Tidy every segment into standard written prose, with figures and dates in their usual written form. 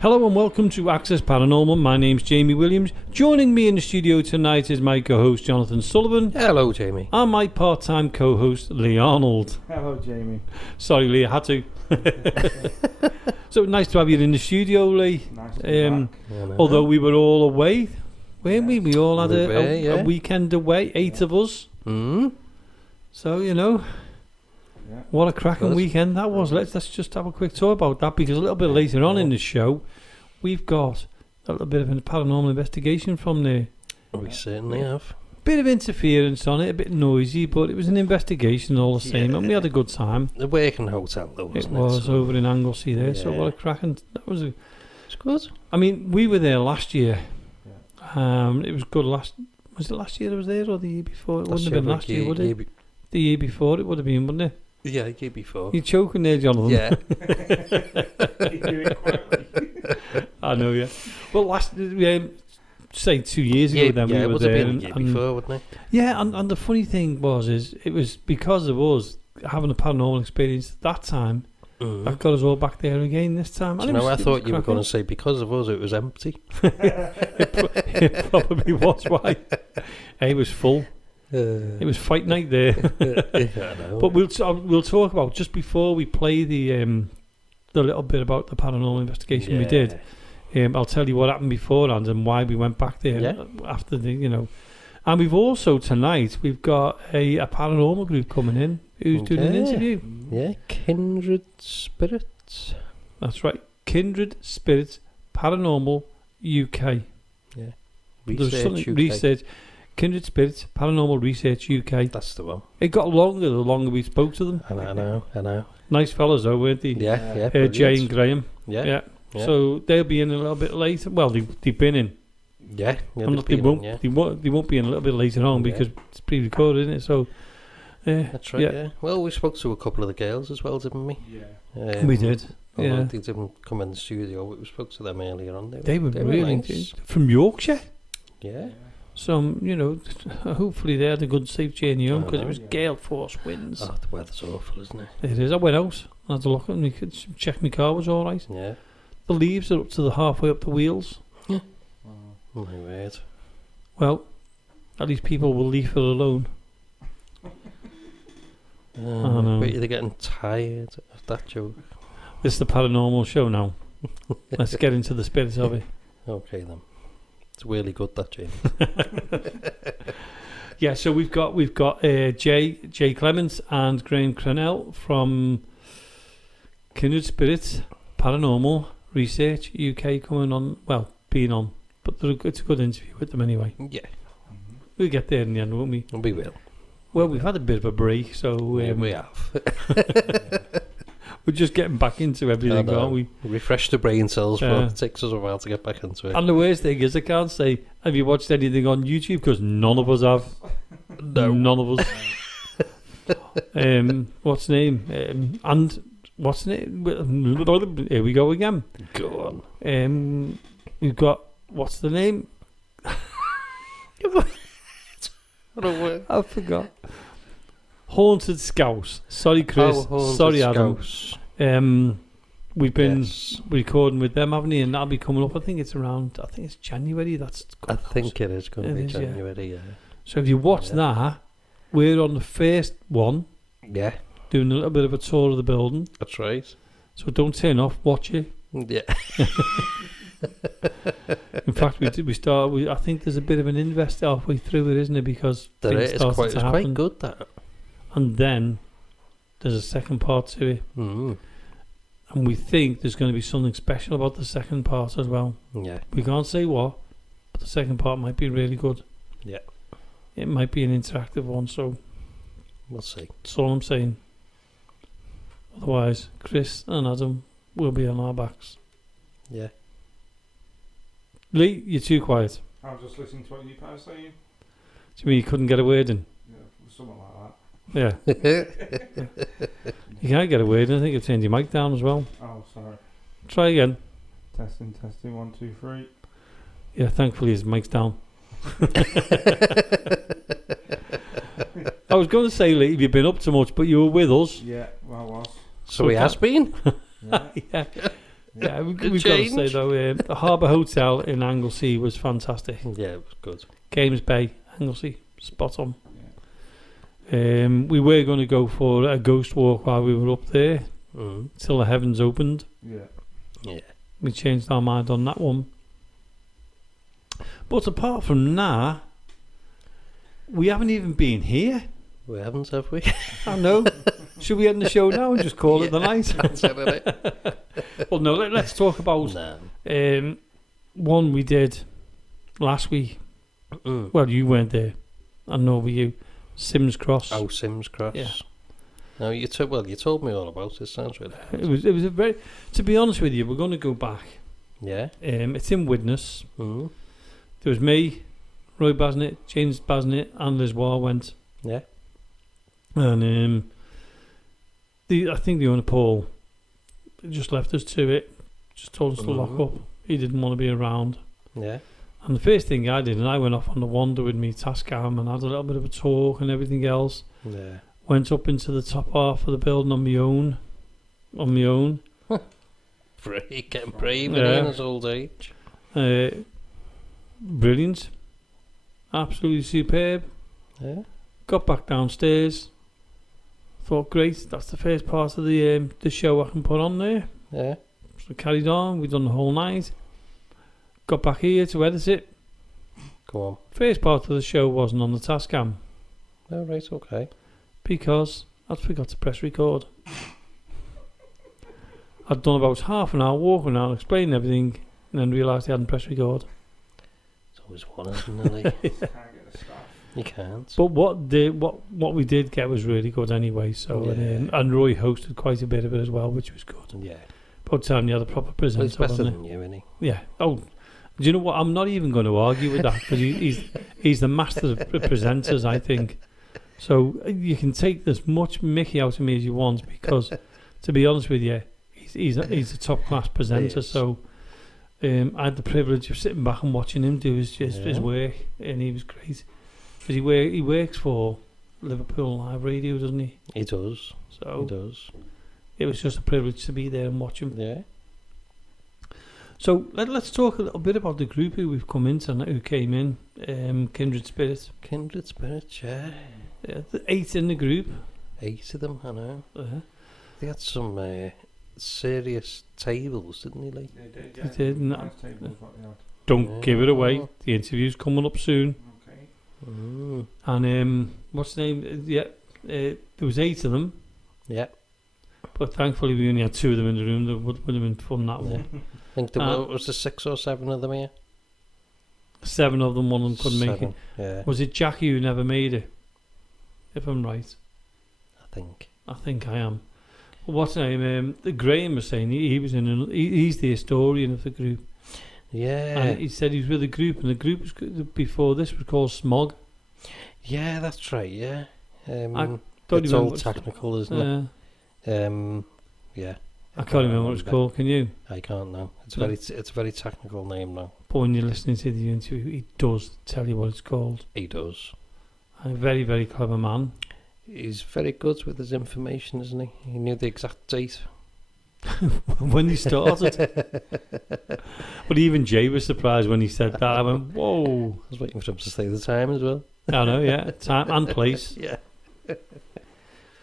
Hello and welcome to Access Paranormal. My name's Jamie Williams. Joining me in the studio tonight is my co-host Jonathan Sullivan. Hello, Jamie. And my part-time co-host Lee Arnold. Hello, Jamie. Sorry, Lee, I had to. So nice to have you in the studio, Lee. Nice to be back. Although we were all away, weren't we? We all had a a weekend away, 8 of us. Mm. So, you know, what a cracking weekend that was. Let's just have a quick talk about that, because a little bit later on in the show, we've got a little bit of a paranormal investigation from there. We certainly have. Bit of interference on it, a bit noisy, but it was an investigation all the same, and we had a good time. The working hotel, though, wasn't it? It was over in Anglesey there, so what a cracking... It's good. I mean, we were there last year. It was good last... Was it last year I was there, or the year before? It wouldn't have been last year, would it? The year before it would have been, wouldn't it? Yeah, the year before. You're choking there, Jonathan. Yeah. You do it quickly. I know, yeah. Well, say 2 years ago then we were there. Yeah, it would have been the year before, wouldn't it? Yeah, and the funny thing was it was because of us having a paranormal experience at that time that got us all back there again this time. I thought you were going to say because of us it was empty. It probably was, why? It was full. It was fight night there. Yeah, I know. But we'll talk about, just before we play the little bit about the paranormal investigation we did. I'll tell you what happened beforehand and why we went back there after the, you know. And we've also tonight we've got a paranormal group coming in who's doing an interview. Yeah, Kindred Spirits. That's right, Kindred Spirits Paranormal UK. Yeah, Research. Kindred Spirits Paranormal Research UK. That's the one. It got longer the longer we spoke to them. I know. Nice fellas though, weren't they? Yeah. Jay and Graham. Yeah. So they'll be in a little bit later. Well, they've been in. Yeah. They won't be in a little bit later on because it's pre-recorded, isn't it? So. That's right. Yeah. Well, we spoke to a couple of the girls as well, didn't we? Yeah. We did. Yeah. They didn't come in the studio, but we spoke to them earlier on. They were really nice. From Yorkshire. Yeah. So, you know, hopefully they had a good safe journey home, because it was gale force winds. Oh, the weather's awful, isn't it? It is. I went out and had a look, and we could check my car was all right. Yeah. The leaves are up to the halfway up the wheels. Yeah. My word. Well, at least people will leave it alone. But you're getting tired of that joke. This is the paranormal show now. Let's get into the spirits of it. Okay then. It's really good, that, Jamie. Yeah, so we've got Jay Clements and Graham Crenell from Kindred Spirits Paranormal Research UK coming on. Well, being on, but it's a good interview with them anyway. Yeah. We'll get there in the end, won't we? We will. Well, we've had a bit of a break, so we have. We're just getting back into everything, aren't we? Refresh the brain cells, but it takes us a while to get back into it. And the worst thing is, I can't say, have you watched anything on YouTube? Because none of us have. No. None of us. What's the name? And what's the name? Here we go again. Go on. We've got, what's the name? I forgot. Haunted Scouse. Sorry, Chris. Sorry, Adam. We've been recording with them, haven't we? And that'll be coming up. I think it's January. I think it is going to be January. Yeah. So if you watch that, we're on the first one. Yeah. Doing a little bit of a tour of the building. That's right. So don't turn off. Watch it. Yeah. In fact, we start. I think there's a bit of an invest halfway through it, isn't it? Because it's quite good, that. And then there's a second part to it. Mm. And we think there's going to be something special about the second part as well. Yeah. We can't say what, but the second part might be really good. Yeah. It might be an interactive one, so we'll see. That's all I'm saying. Otherwise, Chris and Adam will be on our backs. Yeah. Lee, you're too quiet. I was just listening to what you guys saying. Do you mean you couldn't get a word in? Yeah, something like that. Yeah. You can't get a word in. I think you've turned your mic down as well. Oh, sorry. Try again. Testing. 1, 2, 3. Yeah, thankfully his mic's down. I was going to say, Lee, have you been up to much, but you were with us. Yeah, well, I was. So he has been? Yeah. Yeah. Yeah, we've got to say though, the Harbour Hotel in Anglesey was fantastic. Yeah, it was good. Cemaes Bay, Anglesey, spot on. We were going to go for a ghost walk while we were up there till the heavens opened. Yeah. We changed our mind on that one. But apart from that, we haven't even been here. We haven't, have we? I know. Should we end the show now and just call it the night? That's it. Well, no, let's talk about one we did last week. Well, you weren't there. I know with you. Sims Cross. Oh, Sims Cross. Yeah. No, you told me all about it. Sounds really good. It was a very. To be honest with you, we're going to go back. Yeah. It's in Widnes. There was me, Roy Basnett, James Basnett, and Liz War went. Yeah. And I think the owner Paul just left us to it. Just told us to lock up. He didn't want to be around. Yeah. And the first thing I did, and I went off on the wander with me Tascam and had a little bit of a talk and everything else. Yeah. Went up into the top half of the building on my own. Getting brave in his old age. Brilliant. Absolutely superb. Yeah. Got back downstairs. Thought, great, that's the first part of the show I can put on there. Yeah. So carried on. We've done the whole night. Got back here to edit it. Go on. First part of the show wasn't on the Tascam. Oh, right, okay. Because I'd forgot to press record. I'd done about half an hour walking around, explaining everything, and then realised I hadn't pressed record. It's always one, isn't it? You can't get the stuff. You can't. But what we did get was really good anyway. So and Roy hosted quite a bit of it as well, which was good. Yeah. About time you had a proper presenter. Well, he's better than you, isn't he? Yeah. Oh, do you know what? I'm not even going to argue with that because he's the master of presenters, I think. So you can take as much Mickey out of me as you want because, to be honest with you, he's a top class presenter. So I had the privilege of sitting back and watching him do his work, and he was great. Because he works for Liverpool Live Radio, doesn't he? He does. So he does. It was just a privilege to be there and watch him. Yeah. So let's talk a little bit about the group who we've come into and who came in. Kindred Spirit. Kindred Spirit, yeah. The 8 in the group. 8 of them, I know. They had some serious tables, didn't they? Like? They did. Nice tables, don't give it away. The interview's coming up soon. Okay. And what's the name? There was 8 of them. Yeah. But thankfully we only had 2 of them in the room. That would have been fun, that one. I think was there 6 or 7 of them here? 7 of them, one of them couldn't make it. Yeah. Was it Jackie who never made it? If I'm right. I think I am. What's his name? Graham was saying he was in. He's the historian of the group. Yeah. And he said he was with a group, and the group was, before this was called Smog. Yeah, that's right. Yeah. It's all technical, isn't it? Yeah. I can't remember what it's called. Can you? I can't now. It's a very technical name now. But when you're listening to the interview, he does tell you what it's called. He does. A very, very clever man. He's very good with his information, isn't he? He knew the exact date. When he started. But even Jay was surprised when he said that. I went, whoa. I was waiting for him to say the time as well. I know, yeah. Time and place. Yeah.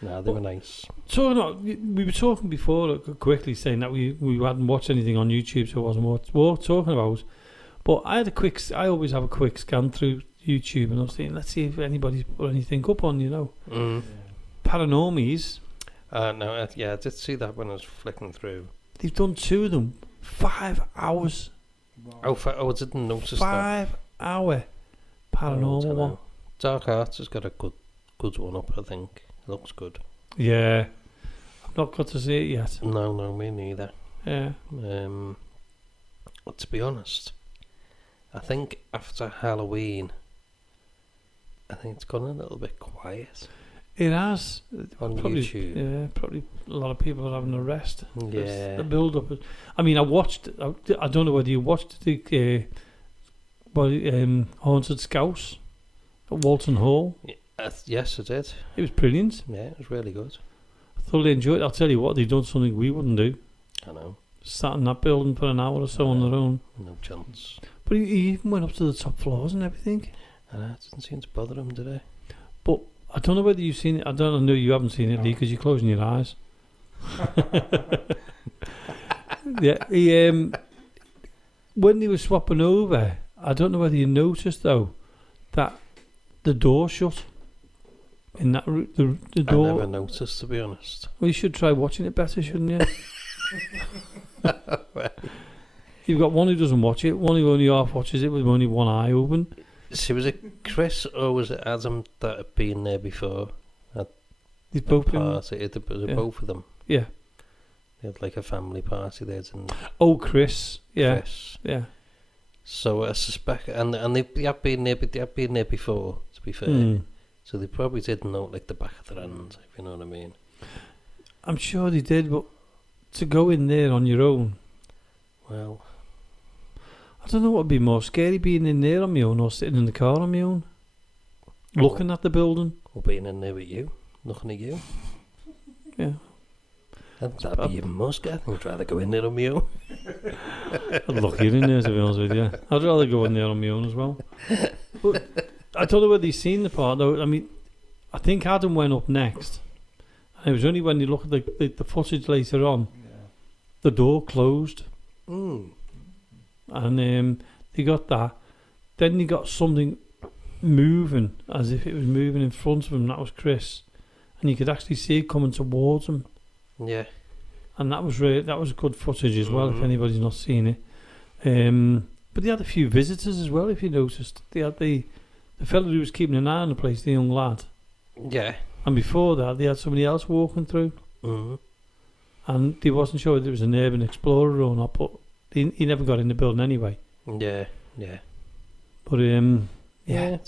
No, they were nice. So we were talking before, quickly saying that we hadn't watched anything on YouTube, so it wasn't what we're talking about. But I always have a quick scan through YouTube, and I was thinking, let's see if anybody's put anything up on, Paranormies. No, I did see that when I was flicking through. They've done 2 of them, 5 hours. Wow. I didn't notice 5 hour paranormal one. Dark Arts has got a good one up, I think. It looks good. Yeah. I've not got to see it yet. No, me neither. Yeah. But to be honest, I think after Halloween, I think it's gone a little bit quiet. It has. On probably, YouTube. Yeah, probably a lot of people are having a rest. Yeah. The build-up. I mean, I don't know whether you watched the Haunted Scouse at Walton Hall. Yes, I did. It was brilliant. Yeah, it was really good. I thoroughly enjoyed it. I'll tell you what, they've done something we wouldn't do. I know. sat in that building for an hour or so on their own. No chance. But he even went up to the top floors and everything. And it didn't seem to bother him, did it? But I don't know whether you've seen it. I don't know, you haven't seen it, Lee, because you're closing your eyes. Yeah, he when they were swapping over, I don't know whether you noticed though that the door shut. In that the door. I never noticed, to be honest. Well, you should try watching it better, shouldn't you? Well, You've got one who doesn't watch it, one who only half watches it with only one eye open. so was it Chris or was it Adam that had been there before? They've both been. Party? Was it Yeah. both of them? Yeah. They had like a family party there, didn't they? Oh, Chris. Yeah. Chris. Yeah. So I suspect, and they have been there, but they have been there before. To be fair, Mm. so they probably did know like the back of their hand, if you know what I mean. I'm sure they did, but to go in there on your own, Well, I don't know what would be more scary, being in there on my own or sitting in the car on my own, looking at the building. or being in there with you, looking at you. Yeah. That'd be even more scary. I'd rather go in there on my own. I'd look you in there, to be honest with you. I'd rather go in there on my own as well. But I don't know whether you've seen the part though. I mean, I think Adam went up next, and it was only when you look at the footage later on, the door closed, Mm. and they got that. Then they got something moving, as if it was moving in front of him. That was Chris, and you could actually see it coming towards him. Yeah. And that was good footage as well. If Mhm. anybody's not seen it, but they had a few visitors as well. If you noticed, they had the fellow who was keeping an eye on the place, the young lad, Yeah. and before that they had somebody else walking through, Mm. and they wasn't sure whether it was an urban explorer or not. But he never got in the building anyway. Yeah. Yeah. But Yeah.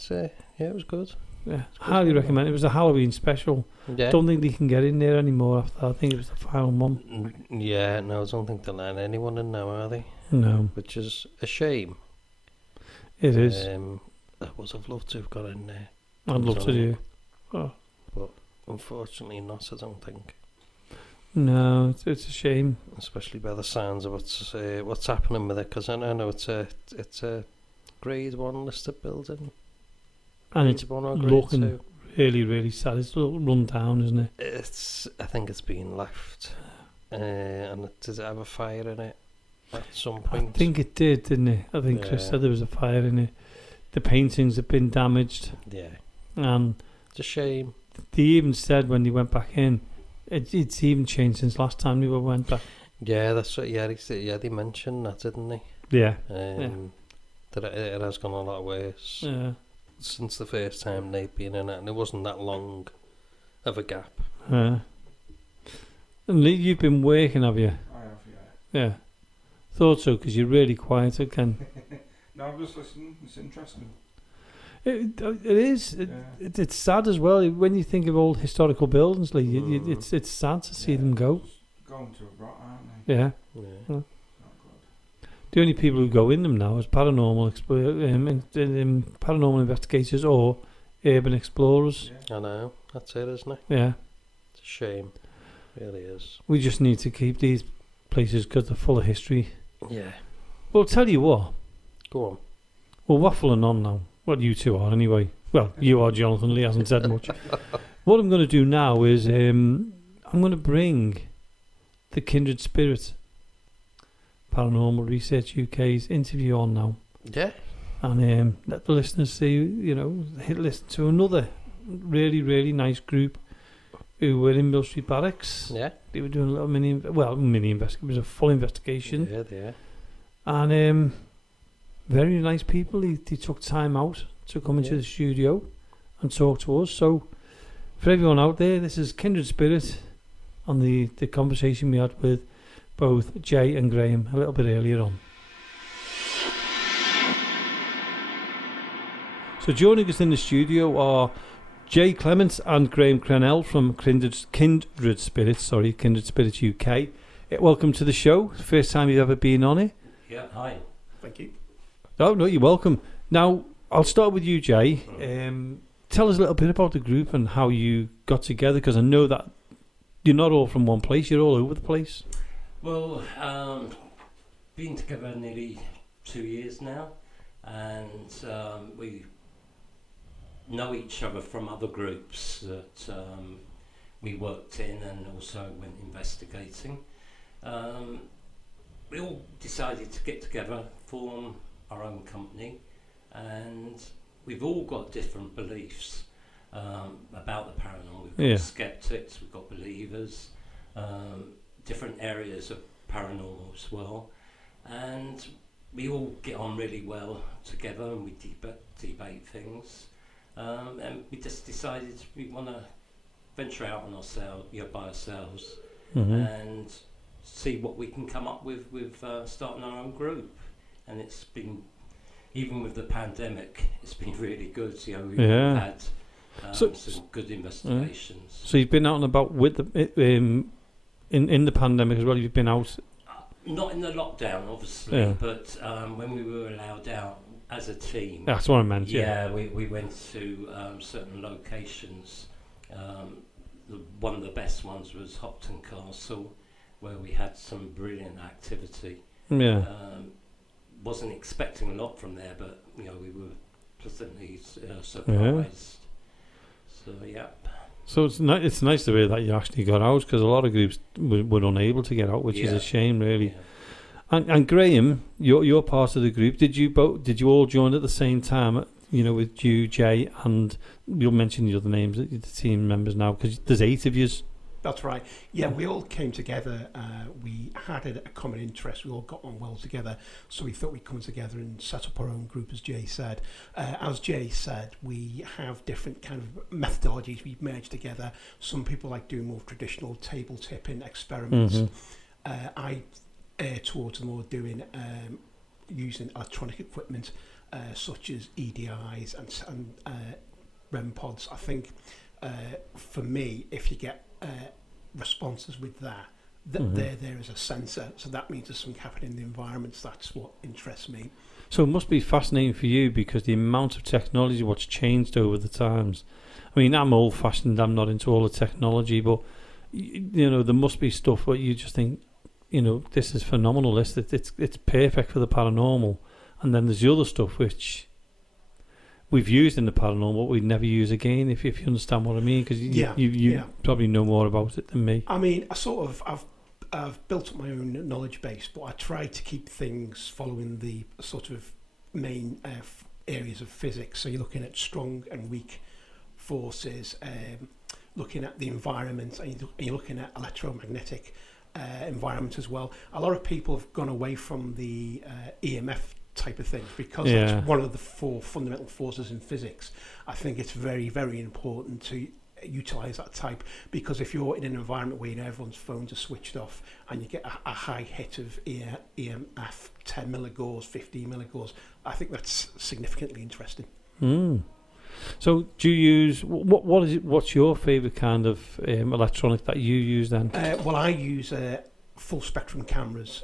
It was good. yeah, highly recommend. It was a Halloween special. Yeah. Don't think they can get in there anymore after that. I think it was the final one. Yeah. No, I don't think they're letting anyone in now, are they? No, Which is a shame. it is. I would have loved to have got in there. I'd love to do. Oh. Unfortunately not, I don't think. No, it's a shame. Especially by the sounds of what's happening with it, because I know it's a grade 1 listed building. And it's Grade 1 or grade looking 2. really, really sad. It's a little run down, isn't it? I think it's been left. And does it have a fire in it at some point? I think it did, didn't it? I think Chris Yeah. said there was a fire in it. The paintings have been damaged, Yeah. and It's a shame. they even said when they went back in, it's even changed since last time they went back. Yeah, that's what. Yeah, they mentioned that, didn't they? Yeah, That it has gone a lot worse yeah. since the first time they'd been in it, and it wasn't that long of a gap. And Lee, you've been working, have you? I have, yeah. Yeah. Thought so, because you're really quiet again. No, I'm just listening. It's interesting. It is. Yeah. It's sad as well when you think of old historical buildings, Lee. It's sad to see them go. Going to a rot, aren't they? Yeah. Yeah. Not good. The only people who go in them now is paranormal investigators or urban explorers. Yeah. I know. That's it, isn't it? Yeah. It's a shame. It really is. We just need to keep these places because they're full of history. Yeah. Well, tell you what, Go on. we're waffling on now. Well, you two are anyway. Well, you are, Jonathan. Lee hasn't said much. What I'm going to do now is I'm going to bring the Kindred Spirit Paranormal Research UK's interview on now. Yeah. And let the listeners see, listen to another really, really nice group who were in Mill Street Barracks. Yeah. They were doing a little mini investigation. It was a full investigation. Yeah, they are. And very nice people. They took time out to come into Yeah. the studio and talk to us. So for everyone out there, this is Kindred Spirit on the conversation we had with both Jay and Graham a little bit earlier on. So joining us in the studio are Jay Clements and Graham Crenell from Kindred Spirit UK. Welcome to the show. First time you've ever been on it. Yeah, hi. Thank you. Oh, no, you're welcome. Now, I'll start with you, Jay. Tell us a little bit about the group and how you got together, because I know that you're not all from one place, you're all over the place. Well, been together nearly 2 years now, and we know each other from other groups that we worked in and also went investigating. We all decided to get together, form our own company, and we've all got different beliefs about the paranormal. We've got skeptics, we've got believers, different areas of paranormal as well, and we all get on really well together, and we debate things, and we just decided we want to venture out on ourselves, by ourselves, and see what we can come up with starting our own group. And it's been, even with the pandemic, it's been really good. We've had some good investigations. So you've been out and about with the in the pandemic as well. You've been out. Not in the lockdown, obviously, but when we were allowed out as a team. That's what I meant. We went to certain locations. One of the best ones was Hopton Castle, where we had some brilliant activity. Wasn't expecting a lot from there, but we were pleasantly surprised. So it's nice to hear that you actually got out, because a lot of groups were unable to get out, which is a shame, really. And Graham, you're part of the group. Did you all join at the same time? With you, Jay, and you'll mention the other names, the team members now, because there's 8 of you. That's right. Yeah, we all came together. We had a common interest. We all got on well together. So we thought we'd come together and set up our own group, as Jay said. As Jay said, we have different kind of methodologies we've merged together. Some people like doing more traditional table tipping experiments. I err towards more doing using electronic equipment such as EDIs and REM pods. I think for me, if you get responses with that there is a sensor, so that means there's something happening in the environments. That's what interests me. So it must be fascinating for you, because the amount of technology, what's changed over the times. I mean, I'm old fashioned, I'm not into all the technology, but there must be stuff where you just think, this is phenomenal, it's perfect for the paranormal. And then there's the other stuff which we've used in the paranormal, we'd never use again, if you understand what I mean, because you probably know more about it than me. I mean, I've built up my own knowledge base, but I try to keep things following the sort of main areas of physics. So you're looking at strong and weak forces, looking at the environment, and you're looking at electromagnetic environment as well. A lot of people have gone away from the EMF type of thing, because that's one of the 4 fundamental forces in physics. I think it's very, very important to utilize that type, because if you're in an environment where everyone's phones are switched off and you get a high hit of EMF, 10 milligauss, 15 milligauss, I think that's significantly interesting. So do you use what is it? What's your favourite kind of electronic that you use then? Well, I use full spectrum cameras,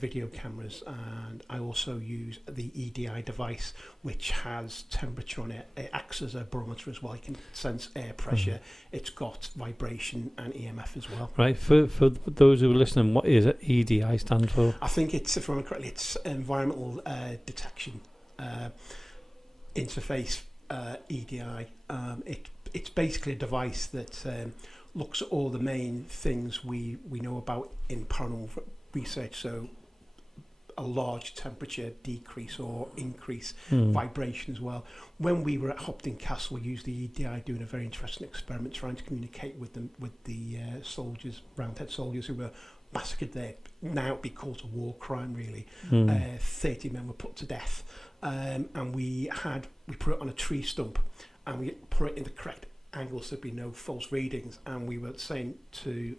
video cameras, and I also use the EDI device, which has temperature on it. It acts as a barometer as well. You can sense air pressure. It's got vibration and EMF as well. Right. For those who are listening, what is it EDI stand for? I think it's, if I remember correctly, it's environmental detection interface. EDI. It's basically a device that looks at all the main things we know about in paranormal research. So a large temperature decrease or increase, vibration as well. When we were at Hopton Castle, we used the EDI doing a very interesting experiment, trying to communicate with the soldiers, Roundhead soldiers who were massacred there. Now it'd be called a war crime, really. 30 men were put to death, and we put it on a tree stump, and we put it in the correct angle so there'd be no false readings. And we were saying to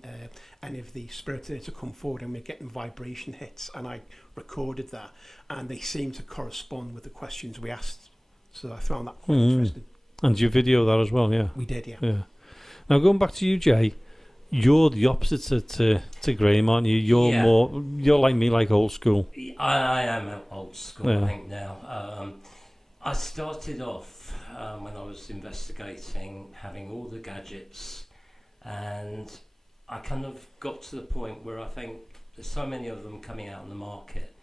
any of the spirits to come forward, and we're getting vibration hits, and I recorded that, and they seemed to correspond with the questions we asked. So I found that quite interesting. And you video that as well, yeah? We did, yeah. Now going back to you, Jay, you're the opposite to Graham, aren't you? You're like me, like old school. I am old school, I think now. I started off when I was investigating, having all the gadgets, and I kind of got to the point where I think there's so many of them coming out on the market,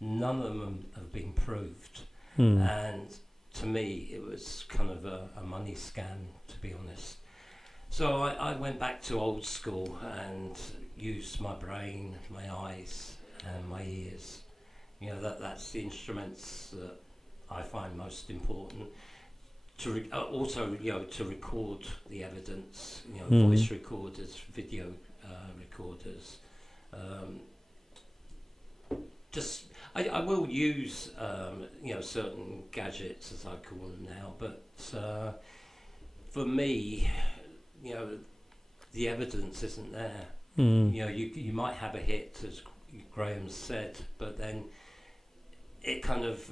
none of them have been proved. And to me, it was kind of a money scam, to be honest. So I went back to old school and used my brain, my eyes, and my ears. You know, that's the instruments that I find most important. Also, you know, to record the evidence, you know, voice recorders, video recorders. I will use, you know, certain gadgets, as I call them now, but for me, you know, the evidence isn't there. You know, you might have a hit, as Graham said, but then it kind of...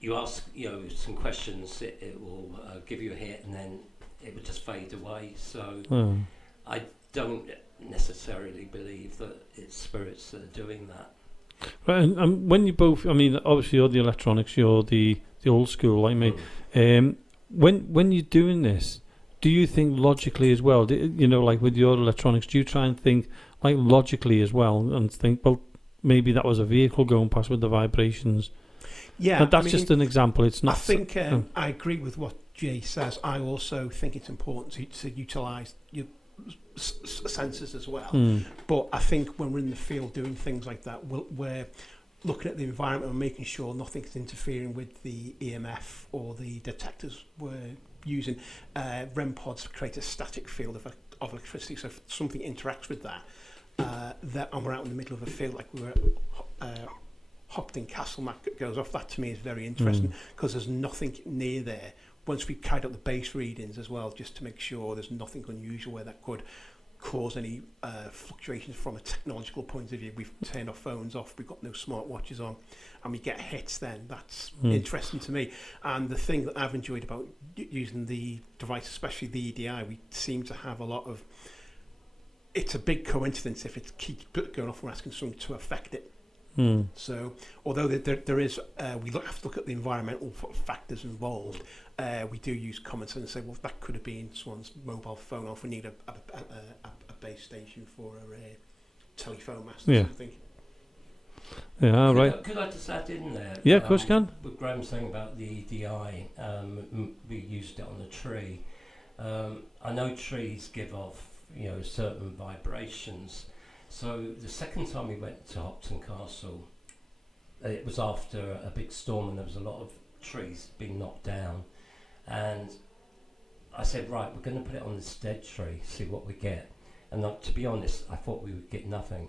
you ask, you know, some questions, it will give you a hit, and then it would just fade away. So I don't necessarily believe that it's spirits that are doing that. Right, and when you both, I mean, obviously you're the electronics, you're the old school like me. When you're doing this, do you think logically as well? You know, like with your electronics, do you try and think like logically as well, and think, well, maybe that was a vehicle going past with the vibrations? Yeah, but that's just an example. It's not. I think I agree with what Jay says. I also think it's important to utilise your senses as well. But I think when we're in the field doing things like that, we're looking at the environment and making sure nothing's interfering with the EMF or the detectors we're using. REM pods create a static field of electricity, so if something interacts with that, and we're out in the middle of a field like we were at Hopton Castle, that goes off. That to me is very interesting because there's nothing near there. Once we carried out the base readings as well, just to make sure there's nothing unusual where that could cause any fluctuations from a technological point of view. We've turned our phones off, we've got no smartwatches on, and we get hits then. That's interesting to me. And the thing that I've enjoyed about using the device, especially the EDI, we seem to have a lot of... It's a big coincidence if it keeps going off, we're asking someone to affect it. So, although there is, we have to look at the environmental factors involved. We do use common sense and say, well, that could have been someone's mobile phone, or if we need a base station for a telephone mast or something. Yeah, right. Could I just add in there? Yeah, of course you can. What Graham's saying about the EDI, we used it on the tree. I know trees give off, you know, certain vibrations. So the second time we went to Hopton Castle, it was after a big storm and there was a lot of trees being knocked down. And I said, right, we're going to put it on this dead tree, see what we get. And to be honest, I thought we would get nothing.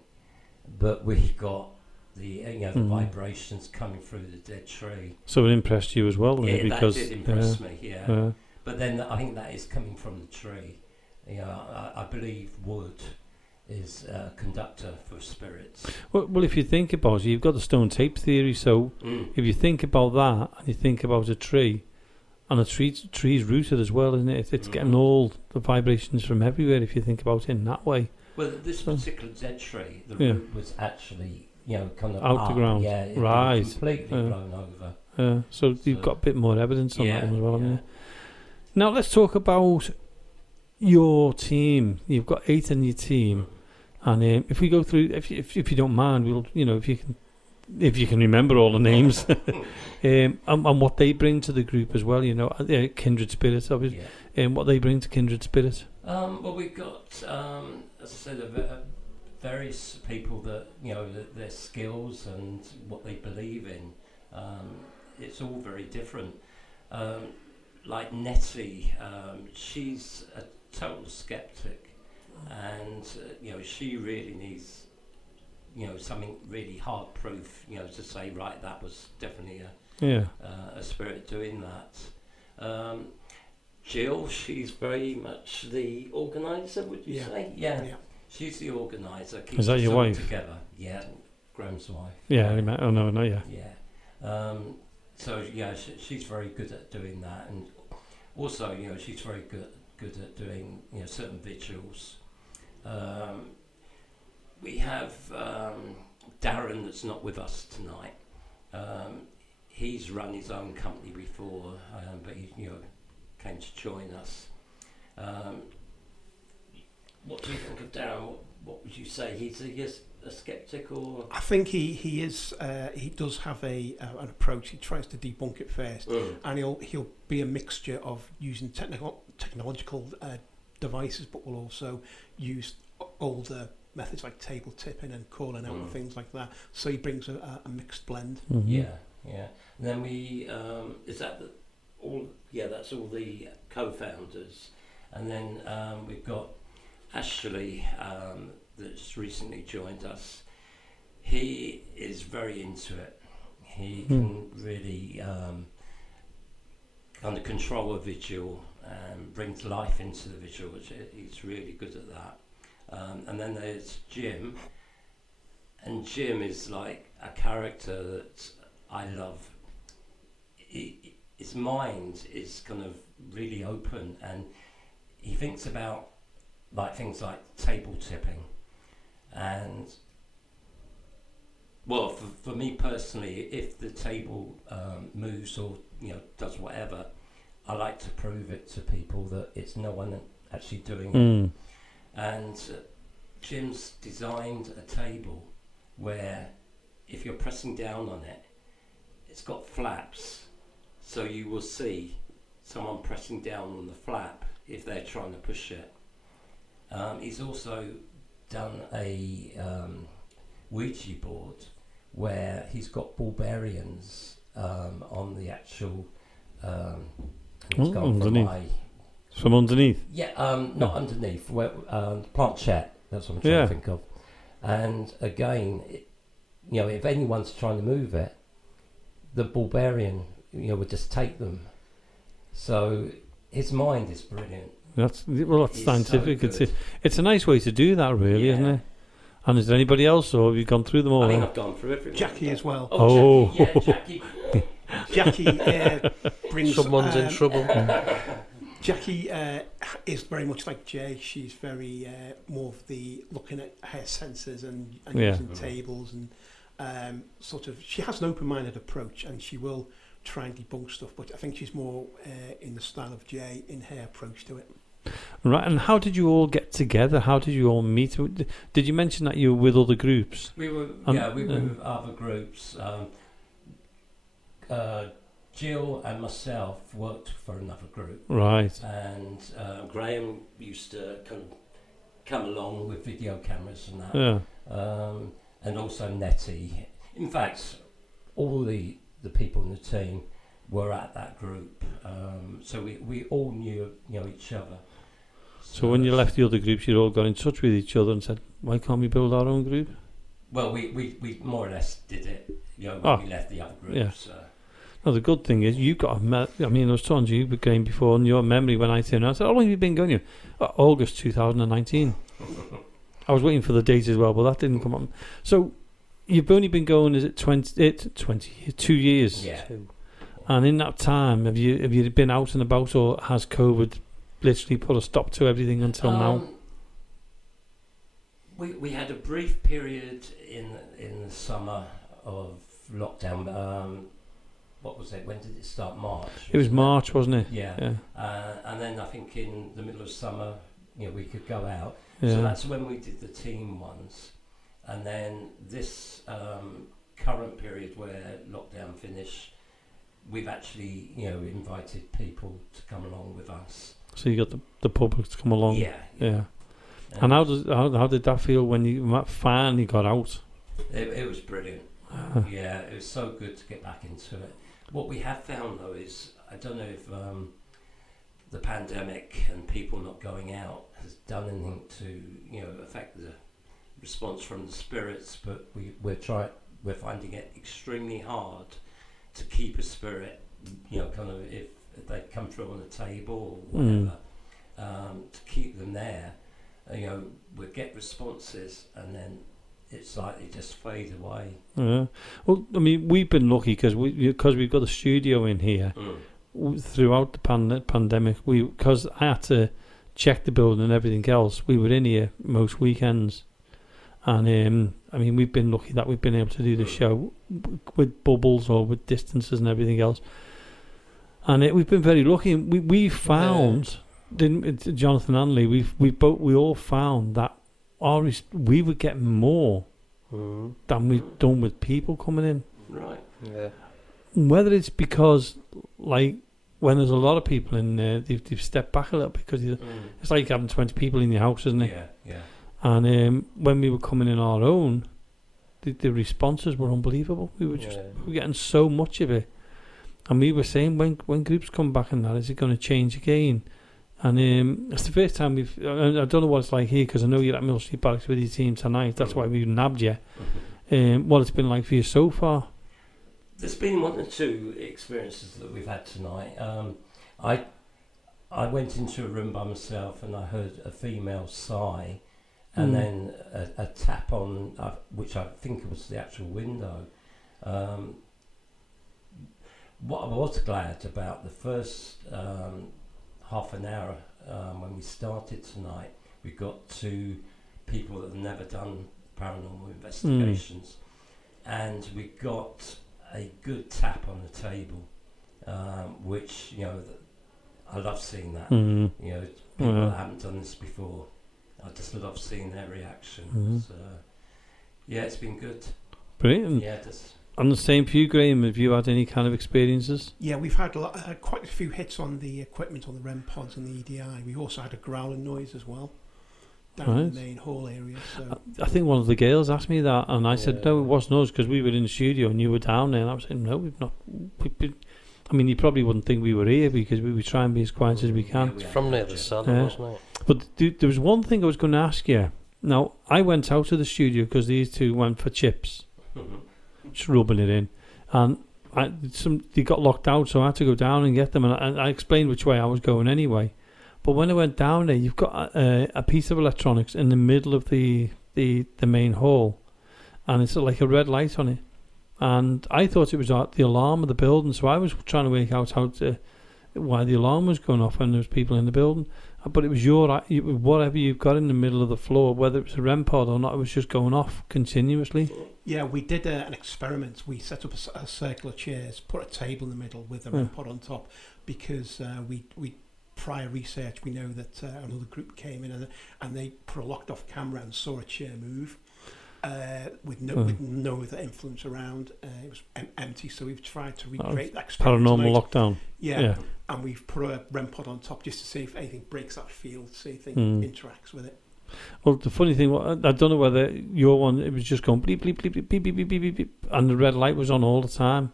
But we got the the vibrations coming through the dead tree. So it impressed you as well? Yeah, because that did impress me, yeah. But then I think that is coming from the tree. You know, I believe wood is a conductor for spirits. Well, if you think about it, you've got the stone tape theory. So if you think about that, and you think about a tree, and a tree's rooted as well, isn't it? It's getting all the vibrations from everywhere. If you think about it in that way. Well, this particular dead tree, the root was actually, you know, kind of out the ground. Yeah, it right. was completely blown over. So you've got a bit more evidence on that one as well, haven't you? Now let's talk about your team. You've got 8 in your team. And if we go through, if you don't mind, we'll, you know, if you can remember all the names, and what they bring to the group as well, you know, Kindred Spirit, obviously, and what they bring to Kindred Spirit. Well, we've got, as I said, various people that, you know, their skills and what they believe in. It's all very different. Like Nettie, she's a total skeptic. And you know, she really needs, you know, something really hard proof, you know, to say, right, that was definitely a spirit doing that. Jill, she's very much the organizer, would you say? Yeah, she's the organizer. Is that your wife? Together, yeah, Graham's wife. Yeah, oh no, yeah. Yeah. So yeah, she's very good at doing that, and also, you know, she's very good at doing, you know, certain vigils. We have Darren that's not with us tonight. He's run his own company before, but he, you know, came to join us. What do you think of Darren? What would you say? He's a skeptic, or? I think he is. He does have an approach. He tries to debunk it first, and he'll be a mixture of using technological devices, but will also use older methods like table tipping and calling out and things like that. So he brings a mixed blend. Mm-hmm. Yeah. And then we is that all? Yeah, that's all the co-founders, and then we've got Ashley that's recently joined us. He is very into it. He can really kind of control a visual and brings life into the visual, which he's really good at that. And then there's Jim, and Jim is like a character that I love. His mind is kind of really open, and he thinks about like things like table tipping. And well, for me personally, if the table moves or does whatever, I like to prove it to people that it's no one actually doing it. And Jim's designed a table where if you're pressing down on it, it's got flaps, so you will see someone pressing down on the flap if they're trying to push it. He's also done a Ouija board where he's got barbarians on the actual underneath. From underneath? Yeah, not underneath, where, planchette, that's what I'm trying to think of. And again, if anyone's trying to move it, the barbarian, would just take them. So his mind is brilliant. That's scientific. So it's a nice way to do that, really, isn't it? And is there anybody else, or have you gone through them all? I think I've gone through everyone. Jackie as well. Oh, Jackie. Jackie brings... Someone's in trouble. Jackie is very much like Jay. She's very more of the looking at her senses and using tables and sort of... She has an open-minded approach, and she will try and debunk stuff, but I think she's more in the style of Jay in her approach to it. Right, and how did you all get together? How did you all meet? Did you mention that you were with other groups? We were with other groups. Jill and myself worked for another group. Right. And Graham used to kind of come along with video cameras and that. Yeah. And also Nettie. In fact, all the people in the team were at that group. So we all knew each other. So when you left the other groups, you all got in touch with each other and said, why can't we build our own group? Well, we more or less did it, when we left the other groups. Yeah. No, the good thing is you got I was talking to you again before, and your memory when I turned around, I said, how long have you been going? August 2019. I was waiting for the date as well, but that didn't come on. So you've only been going, is it 2 years? Yeah. And in that time, have you been out and about, or has COVID literally put a stop to everything until now? We had a brief period in the summer of lockdown. What was it? When did it start? March. It was March, wasn't it? Yeah. And then I think in the middle of summer, we could go out. Yeah. So that's when we did the team ones. And then this current period where lockdown finished, we've actually, invited people to come along with us. So you got the public to come along. Yeah. And how did that feel when you finally got out? It was brilliant. Yeah, it was so good to get back into it. What we have found though is, I don't know if the pandemic and people not going out has done anything to affect the response from the spirits, but we're finding it extremely hard to keep a spirit, kind of if they come through on a table or whatever, to keep them there. We get responses and then it's like they just fade away. Yeah. Well, I mean, we've been lucky because we've got a studio in here. Throughout the pandemic, because I had to check the building and everything else, we were in here most weekends. And I mean, we've been lucky that we've been able to do the show with bubbles or with distances and everything else. And we've been very lucky. We found Jonathan and Lee, we all found that we were getting more than we've done with people coming in. Right. Yeah. Whether it's because, like, when there's a lot of people in there, they've stepped back a little bit because it's like having 20 people in your house, isn't it? Yeah, yeah. And when we were coming in our own, the responses were unbelievable. We were we were getting so much of it, and we were saying when groups come back and that, is it going to change again? And it's the first time I don't know what it's like here because I know you're at Mill Street Barracks with your team tonight. That's why we nabbed you. What it's been like for you so far? There's been one or two experiences that we've had tonight. I went into a room by myself and I heard a female sigh, and then a tap on, which I think was the actual window. What I was glad about the first half an hour when we started tonight, we got two people that have never done paranormal investigations, and we got a good tap on the table, which, you know, I love seeing that. You know, people that haven't done this before, I just love seeing their reactions. Yeah, it's been good. Brilliant. Yeah, And the same for you, Graham. Have you had any kind of experiences? Yeah, we've had quite a few hits on the equipment on the REM pods and the EDI. We also had a growling noise as well down in the main hall area. So I think one of the girls asked me that, and I said no, it wasn't us because we were in the studio and you were down there. And I was saying no, we've not. I mean, you probably wouldn't think we were here because we try and be as quiet as we can. It's from near the cellar, wasn't it? But there was one thing I was going to ask you. Now, I went out of the studio because these two went for chips, just rubbing it in, and they got locked out, so I had to go down and get them, and I explained which way I was going anyway. But when I went down there, you've got a piece of electronics in the middle of the main hall, and it's like a red light on it. And I thought it was the alarm of the building, so I was trying to work out why the alarm was going off when there was people in the building. But it was whatever you've got in the middle of the floor, whether it was a REM pod or not, it was just going off continuously. Yeah, we did an experiment. We set up a circle of chairs, put a table in the middle with a REM pod on top, because we prior research, we know that another group came in and they put a locked off camera and saw a chair move. With no other influence around. It was empty, so we've tried to recreate that experiment. Paranormal lockdown. Yeah, and we've put a REM pod on top just to see if anything breaks that field, see if anything interacts with it. Well, the funny thing, I don't know whether your one, it was just going bleep, bleep, bleep, bleep, beep, beep, beep, beep, beep, beep, and the red light was on all the time.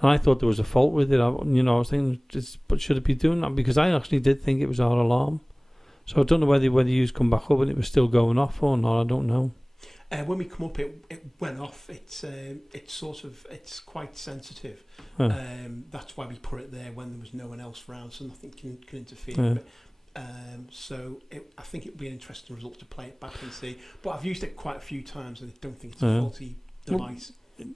And I thought there was a fault with it. I was thinking, but should it be doing that? Because I actually did think it was our alarm. So I don't know whether you come back up and it was still going off or not. I don't know. When we come up, it went off. It's quite sensitive. That's why we put it there when there was no one else around, so nothing can interfere with it. I think it would be an interesting result to play it back and see. But I've used it quite a few times, and I don't think it's a faulty device.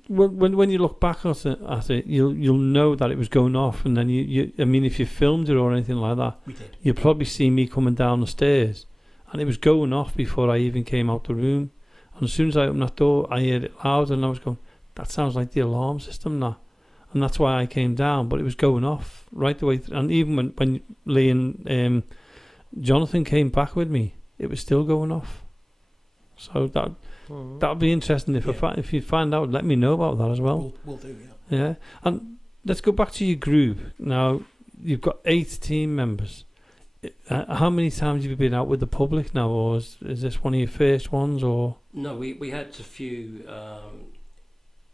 When you look back at it, you'll know that it was going off, and then I mean, if you filmed it or anything like that, we did. You'll probably see me coming down the stairs, and it was going off before I even came out the room. And as soon as I opened that door, I heard it loud, and I was going, that sounds like the alarm system now. And that's why I came down, but it was going off right the way through. And even when Lee and Jonathan came back with me, it was still going off. So that'll be interesting. If you find out, let me know about that as well. We'll do, yeah. And let's go back to your group. Now, you've got 8 team members. How many times have you been out with the public now, or is this one of your first ones? Or no, we had a few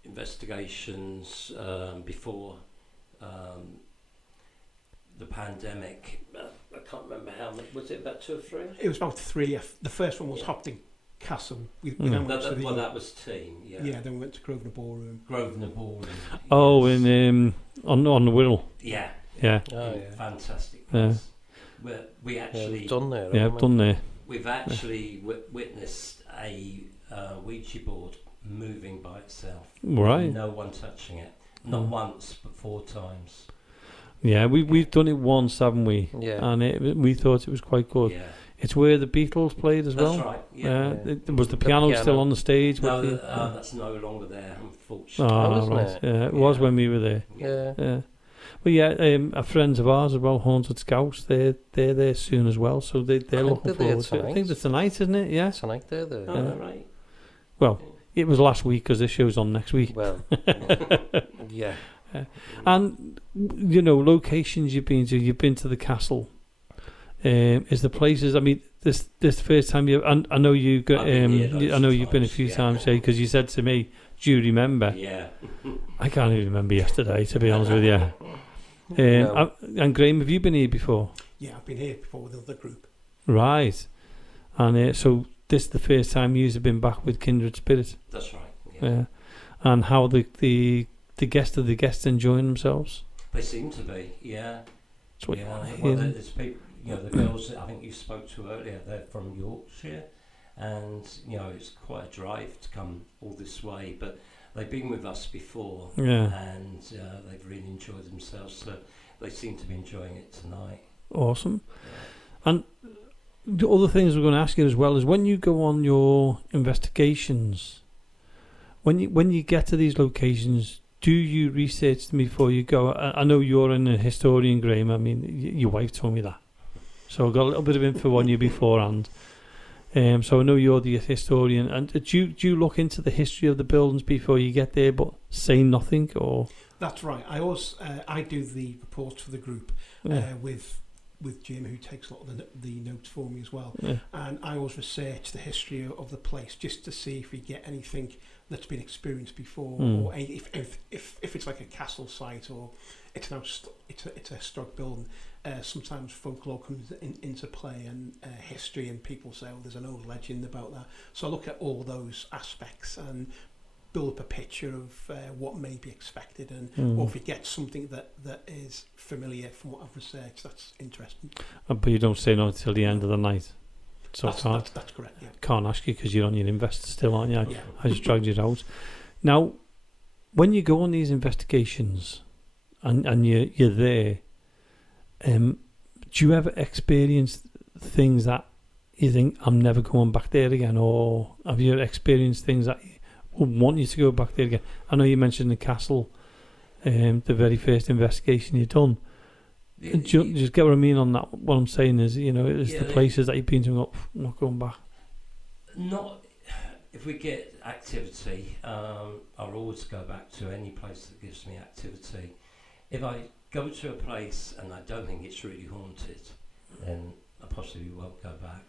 investigations before the pandemic. I can't remember how many. Was it about 2 or 3? It was about 3. The first one was Hopton Castle. We then went to that was team. Yeah. Yeah. Then we went to Grosvenor Ballroom. Oh, in on the Wirral. Yeah. Yeah. Oh, yeah. Fantastic place. We actually done there. Yeah, I've done there. We've actually witnessed a Ouija board moving by itself. Right. No one touching it. Not once, but 4 times. Yeah, we've done it once, haven't we? Yeah. And we thought it was quite good. Yeah. It's where the Beatles played as well. That's right. Yeah. Was the piano still on the stage? No, that's no longer there, unfortunately. Oh, right. It? Yeah, it was when we were there. Yeah. Well, yeah, friends of ours as well, Haunted Scouts, they're there soon as well, so they're looking forward to it. I think it's tonight, isn't it? Yeah. Tonight they're there. Oh, right. Well, it was last week because this show's on next week. Well, yeah. And, you know, locations you've been to the castle. Is the places, I mean, this first time I know you got, I know you've been a few times, because you said to me, do you remember? Yeah. I can't even remember yesterday, to be honest with you. No. And Graham, have you been here before? Yeah, I've been here before with another group. Right. And so this is the first time you've been back with Kindred Spirit. That's right. Yeah. And how the guests enjoying themselves? They seem to be, yeah. That's what you want to hear. Well, there's people, you know, the girls that I think you spoke to earlier, they're from Yorkshire, and you know it's quite a drive to come all this way, but they've been with us before, and they've really enjoyed themselves, so they seem to be enjoying it tonight. Awesome. Yeah. And the other things we're going to ask you as well is when you go on your investigations, when you get to these locations, do you research them before you go? I know you're an historian, Graham. I mean, your wife told me that. So I got a little bit of info on you beforehand. So I know you're the historian. And do you look into the history of the buildings before you get there, but say nothing? Or that's right. I do the reports for the group with Jim, who takes a lot of the notes for me as well. Yeah. And I always research the history of the place just to see if we get anything that's been experienced before, or if it's like a castle site or it's a historic building. Sometimes folklore comes into play, and history, and people say, "Oh, there's an old legend about that." So I look at all those aspects and build up a picture of what may be expected, and or if we get something that is familiar from what I've researched, that's interesting. But you don't say no until the end of the night. So that's correct. Yeah. Can't ask you because you're on your investor still, aren't you? Yeah. I just dragged you out. Now, when you go on these investigations and you're there, do you ever experience things that you think I'm never going back there again, or have you experienced things that would want you to go back there again? I know you mentioned the castle, the very first investigation you've done. Do you just get what I mean on that? What I'm saying is, you know, it's the places that you've been to. I'm not going back. Not if we get activity. I'll always go back to any place that gives me activity. If I go to a place and I don't think it's really haunted, then I possibly won't go back.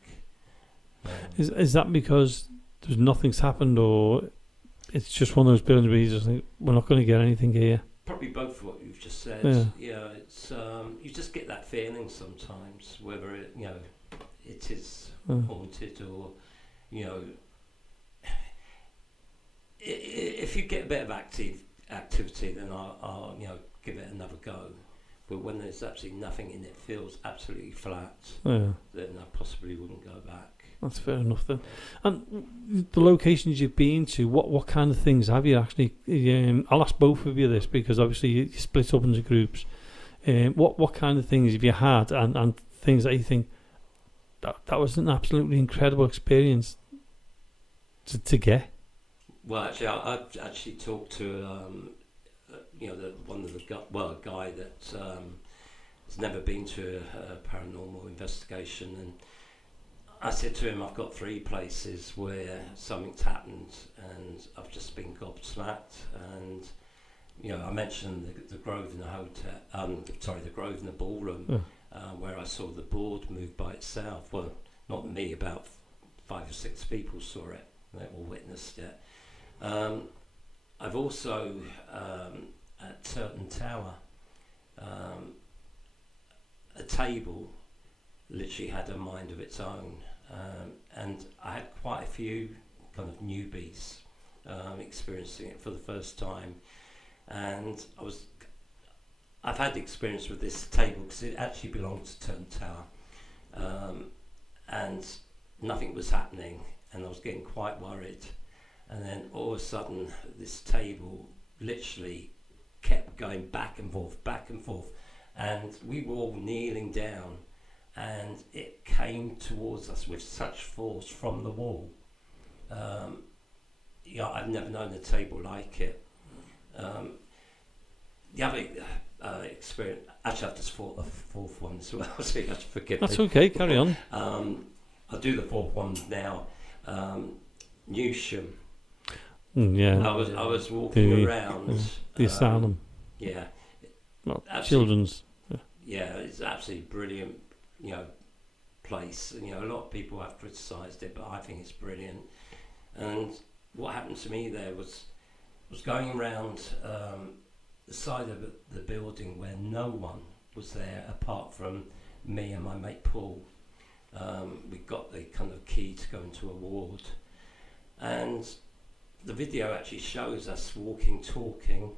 Is that because there's nothing's happened, or it's just one of those buildings where you just think we're not going to get anything here? Probably both what you've just said. Yeah, it's you just get that feeling sometimes, whether it it is haunted or if you get a bit of activity, then I'll give it another go. But when there's absolutely nothing in it, feels absolutely flat, then I possibly wouldn't go back. That's fair enough then. And the locations you've been to, what kind of things have you actually? I'll ask both of you this because obviously you split up into groups. What kind of things have you had, and things that you think that was an absolutely incredible experience to get? Well, actually, I've actually talked to a guy that has never been to a paranormal investigation, and I said to him, I've got 3 places where something's happened and I've just been gobsmacked. And I mentioned the Grosvenor Hotel, the Grosvenor Ballroom, where I saw the board move by itself. Well, not me, about 5 or 6 people saw it. They all witnessed it. I've also at Turton Tower, a table literally had a mind of its own, and I had quite a few kind of newbies experiencing it for the first time, and I've had experience with this table because it actually belonged to Turton Tower, and nothing was happening, and I was getting quite worried, and then all of a sudden this table literally kept going back and forth, and we were all kneeling down, and it came towards us with such force from the wall. I've never known a table like it. The other experience. Actually, I've just thought of the fourth one as well, so you have to forgive That's me. okay, carry on. I'll do the fourth one now. Newsham. Yeah. I was walking around. The asylum. Yeah. Well, Absolutely. children's. Yeah, it's absolutely brilliant, place. And, a lot of people have criticised it, but I think it's brilliant. And what happened to me there was going around the side of the building where no one was there apart from me and my mate Paul. We got the kind of key to go into a ward, and the video actually shows us talking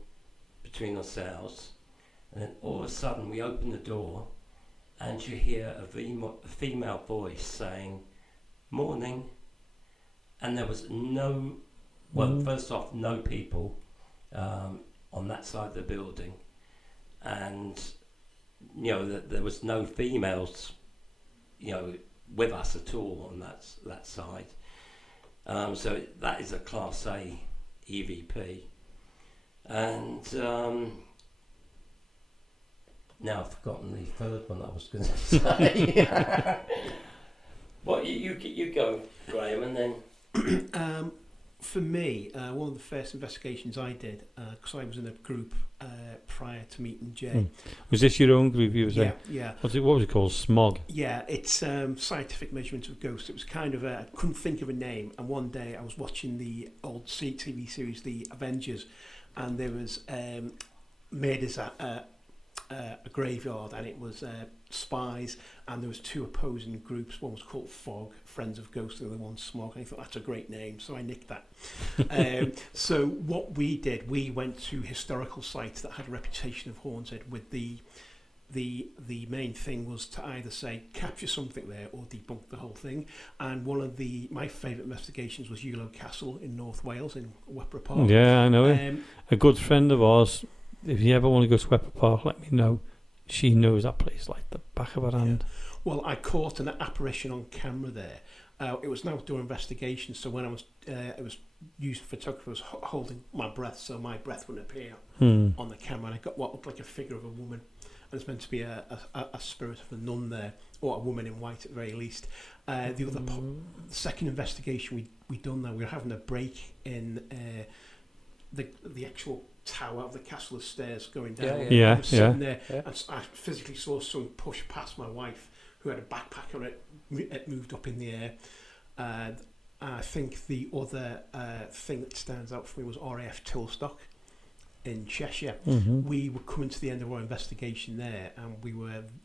between ourselves, and then all of a sudden we open the door and you hear a female voice saying morning, and there was first off, no people on that side of the building, and there was no females with us at all on that side. So that is a Class A EVP. And now I've forgotten the third one I was going to say. What you go, Graham, and then. For me, one of the first investigations I did, because I was in a group prior to meeting Jay. Was this your own group you were saying? Yeah. What was it called? Smog? Yeah, it's scientific measurement of ghosts. It was kind of I couldn't think of a name, and one day I was watching the old TV series, The Avengers, and there was murders at a graveyard, and it was spies, and there was two opposing groups. One was called Fog, Friends of Ghosts, and the other one Smog, and I thought that's a great name, so I nicked that. So what we did, we went to historical sites that had a reputation of haunted, with the main thing was to either say capture something there or debunk the whole thing. And one of my favourite investigations was Ewloe Castle in North Wales, in Wepra Park. Yeah, I know it. A good friend of ours, if you ever want to go to Wepra Park, let me know. She knows that place like the back of her hand. Well, I caught an apparition on camera there. It was an outdoor investigation, so when it was used photographer was holding my breath, so my breath wouldn't appear on the camera, and I got what looked like a figure of a woman, and it's meant to be a spirit of a nun there, or a woman in white at the very least. The second investigation we done there, we were having a break in the actual tower of the castle of stairs going down. Yeah. I was sitting there, and I physically saw someone push past my wife, who had a backpack on it. It moved up in the air. I think the other thing that stands out for me was RAF Tilstock in Cheshire. We were coming to the end of our investigation there, and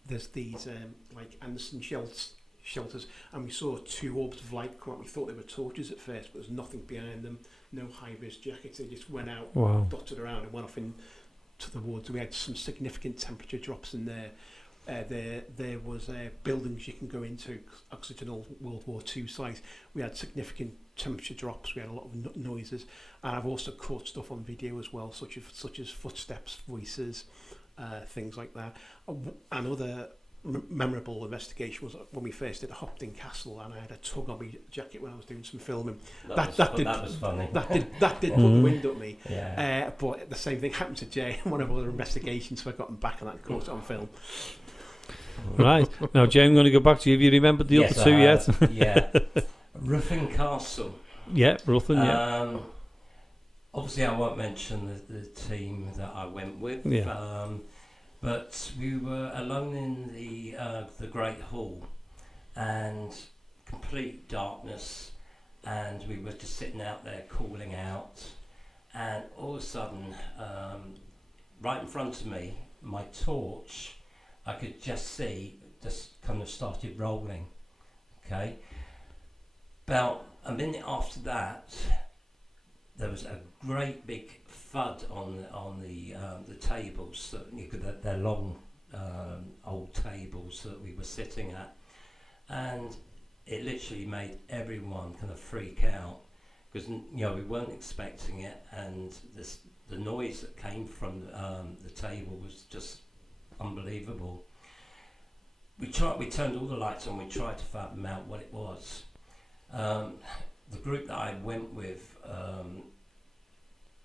there's these like Anderson shelters, and we saw two orbs of light come out. We thought they were torches at first, but there's nothing behind them, no high-vis jackets. They just went out, dotted around, and went off into the woods. We had some significant temperature drops in there. There was buildings you can go into, because it's an old World War II site. We had significant temperature drops. We had a lot of noises, and I've also caught stuff on video as well, such as footsteps, voices, things like that. Another memorable investigation was when we first did Hopton Castle, and I had a tug on my jacket when I was doing some filming. That was funny. That did put the wind up me. Yeah. But the same thing happened to Jay in one of our other investigations, so I got him back on that and caught it on film. Right. Now, Jay, I'm going to go back to you. Have you remembered the other two yet? Yeah. Ruthven Castle. Yeah, Ruthven, yeah. Obviously, I won't mention the team that I went with. Yeah. But we were alone in the Great Hall, and complete darkness, and we were just sitting out there calling out, and all of a sudden, right in front of me, my torch, I could just see, just kind of started rolling. Okay. About a minute after that, there was a great big thud on the tables. They're long old tables that we were sitting at, and it literally made everyone kind of freak out, because we weren't expecting it, and the noise that came from the table was just unbelievable. We turned all the lights on. We tried to fathom out what it was. The group that I went with,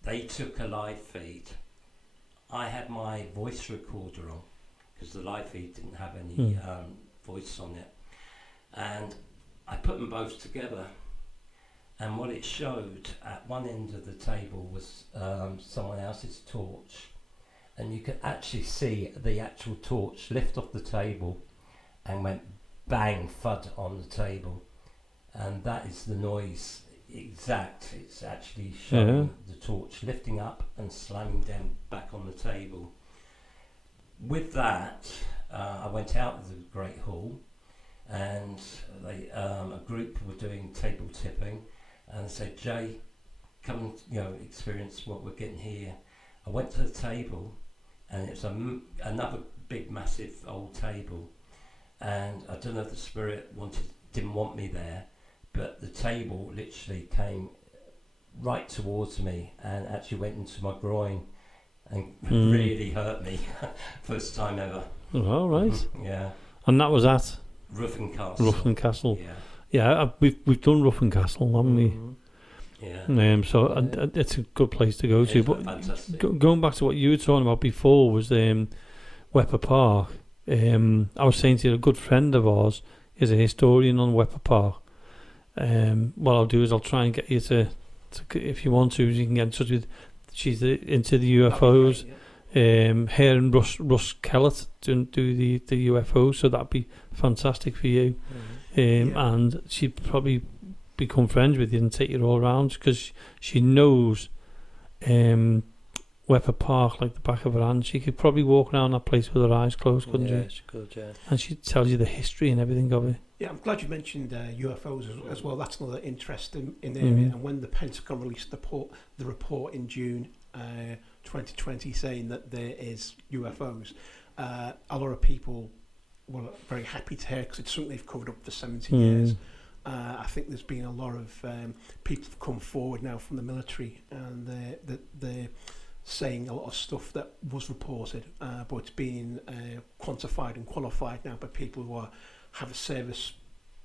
they took a live feed I had my voice recorder on because the live feed didn't have any voice on it, and I put them both together, and what it showed at one end of the table was someone else's torch, and you could actually see the actual torch lift off the table and went bang thud on the table, and that is the noise exact. It's actually showing the torch lifting up and slamming down back on the table. With that, I went out of the Great Hall, and a group were doing table tipping, and they said, "Jay, come and experience what we're getting here." I went to the table, and it's another big, massive old table, and I don't know if the spirit didn't want me there, but the table literally came right towards me and actually went into my groin and really hurt me. First time ever. Oh, right. Yeah. And that was at Ruffin Castle. Ruffin Castle. Yeah. Yeah, we've done Ruffin Castle, haven't we? Yeah. It's a good place to go to. But fantastic. Going back to what you were talking about before was Wepper Park. I was saying to you, a good friend of ours is a historian on Wepper Park. What I'll do is I'll try and get you to if you want to, you can get in touch with. She's into the UFOs. Her and Russ Kellett do the UFOs, so that'd be fantastic for you. And she'd probably become friends with you and take you all around because she knows Wepper Park like the back of her hand. She could probably walk around that place with her eyes closed, couldn't Yeah, she? she could, yeah. And she tells you the history and everything of it. Yeah, I'm glad you mentioned UFOs as well. That's another interest in the area. And when the Pentagon released the report in June 2020 saying that there is UFOs, a lot of people were very happy to hear because it's something they've covered up for 70 years. I think there's been a lot of people have come forward now from the military, and they're saying a lot of stuff that was reported, but it's being quantified and qualified now by people who have a service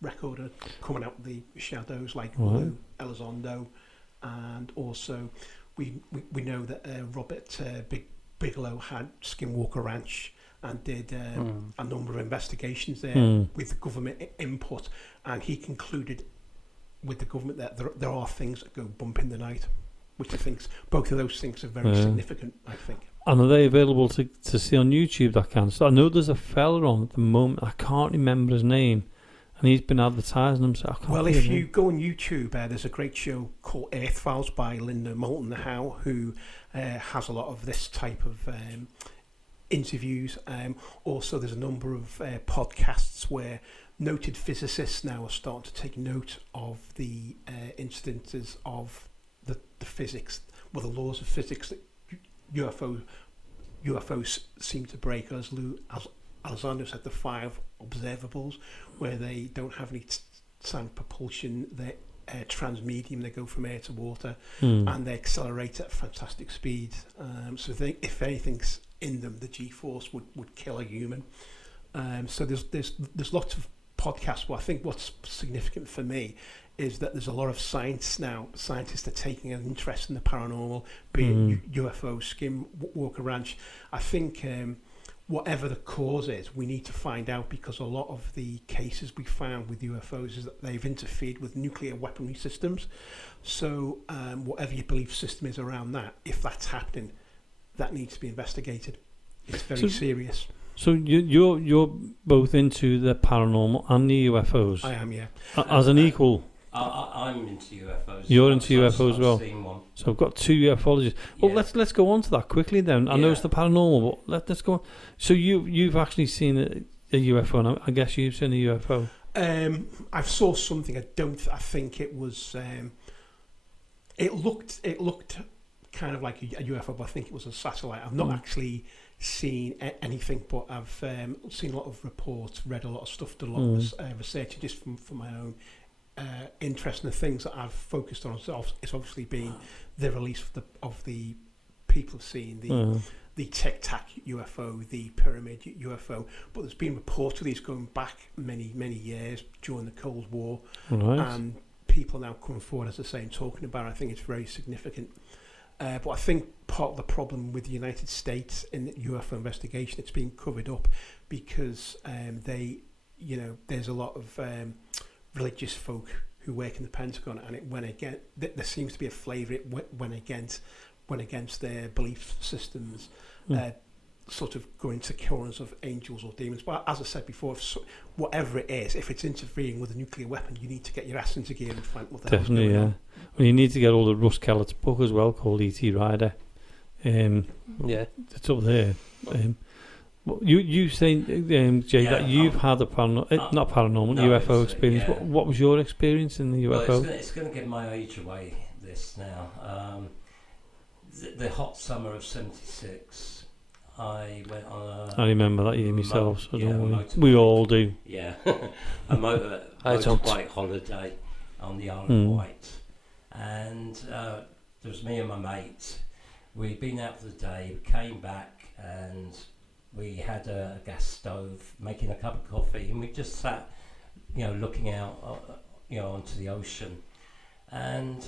record coming out of the shadows, like Lou Elizondo, and also we know that Robert Bigelow had Skinwalker Ranch and did a number of investigations there with the government input, and he concluded with the government that there are things that go bump in the night, which I think both of those things are very significant, I think. And are they available to see on YouTube, that kind of stuff? I know there's a fella on at the moment, I can't remember his name, and he's been advertising himself. Well, if you go on YouTube, there's a great show called Earth Files by Linda Moulton Howe, who has a lot of this type of interviews. Also, there's a number of podcasts where noted physicists now are starting to take note of the incidences of the physics, the laws of physics that UFOs seem to break. As Lou Elizondo said, the 5 observables, where they don't have any sound propulsion, they're transmedium, they go from air to water, and they accelerate at fantastic speeds. So if anything's in them, the G-force would kill a human. So there's lots of podcasts, but I think what's significant for me is that there's a lot of science now. Scientists are taking an interest in the paranormal, be it UFO, Skinwalker Ranch. I think whatever the cause is, we need to find out, because a lot of the cases we found with UFOs is that they've interfered with nuclear weaponry systems. So whatever your belief system is around that, if that's happening, that needs to be investigated. It's very serious. So you're both into the paranormal and the UFOs? I am, yeah. As an equal? I'm into UFOs. You're into UFOs as well? I've seen one. So I've got 2 ufologists. Well, let's go on to that quickly then. I know it's the paranormal, but let's go on. So you've actually seen a UFO, and I guess you've seen a UFO. I saw something. I think it was. It looked kind of like a UFO, but I think it was a satellite. I've not actually seen anything, but I've seen a lot of reports, read a lot of stuff, done a lot of research, just from my own interest. And the things that I've focused on it's obviously been the release of the people have seen the Tic Tac UFO, the Pyramid UFO, but there's been reports of these going back many years during the Cold War, and people now coming forward, as I say, and talking about it. I think it's very significant. But I think part of the problem with the United States in the UFO investigation, it's being covered up because there's a lot of religious folk who work in the Pentagon, and it went again. There seems to be a flavour. It went against their belief systems, sort of going to killings of angels or demons. But as I said before, whatever it is, if it's interfering with a nuclear weapon, you need to get your ass into gear and find what the hell's going on. Well, you need to get all the Russ Kellett's book as well, called E.T. Rider. It's up there. You saying, Jay, that you've had a UFO experience. Yeah. What was your experience in the UFO? Well, it's going to give my age away, this now. The hot summer of 76, I went on I remember that year myself, so don't worry. motorbike. We all do. Yeah, a motorbike holiday on the Isle of Wight. And there was me and my mate. We'd been out for the day, we came back, and we had a gas stove, making a cup of coffee, and we just sat, looking out, onto the ocean. And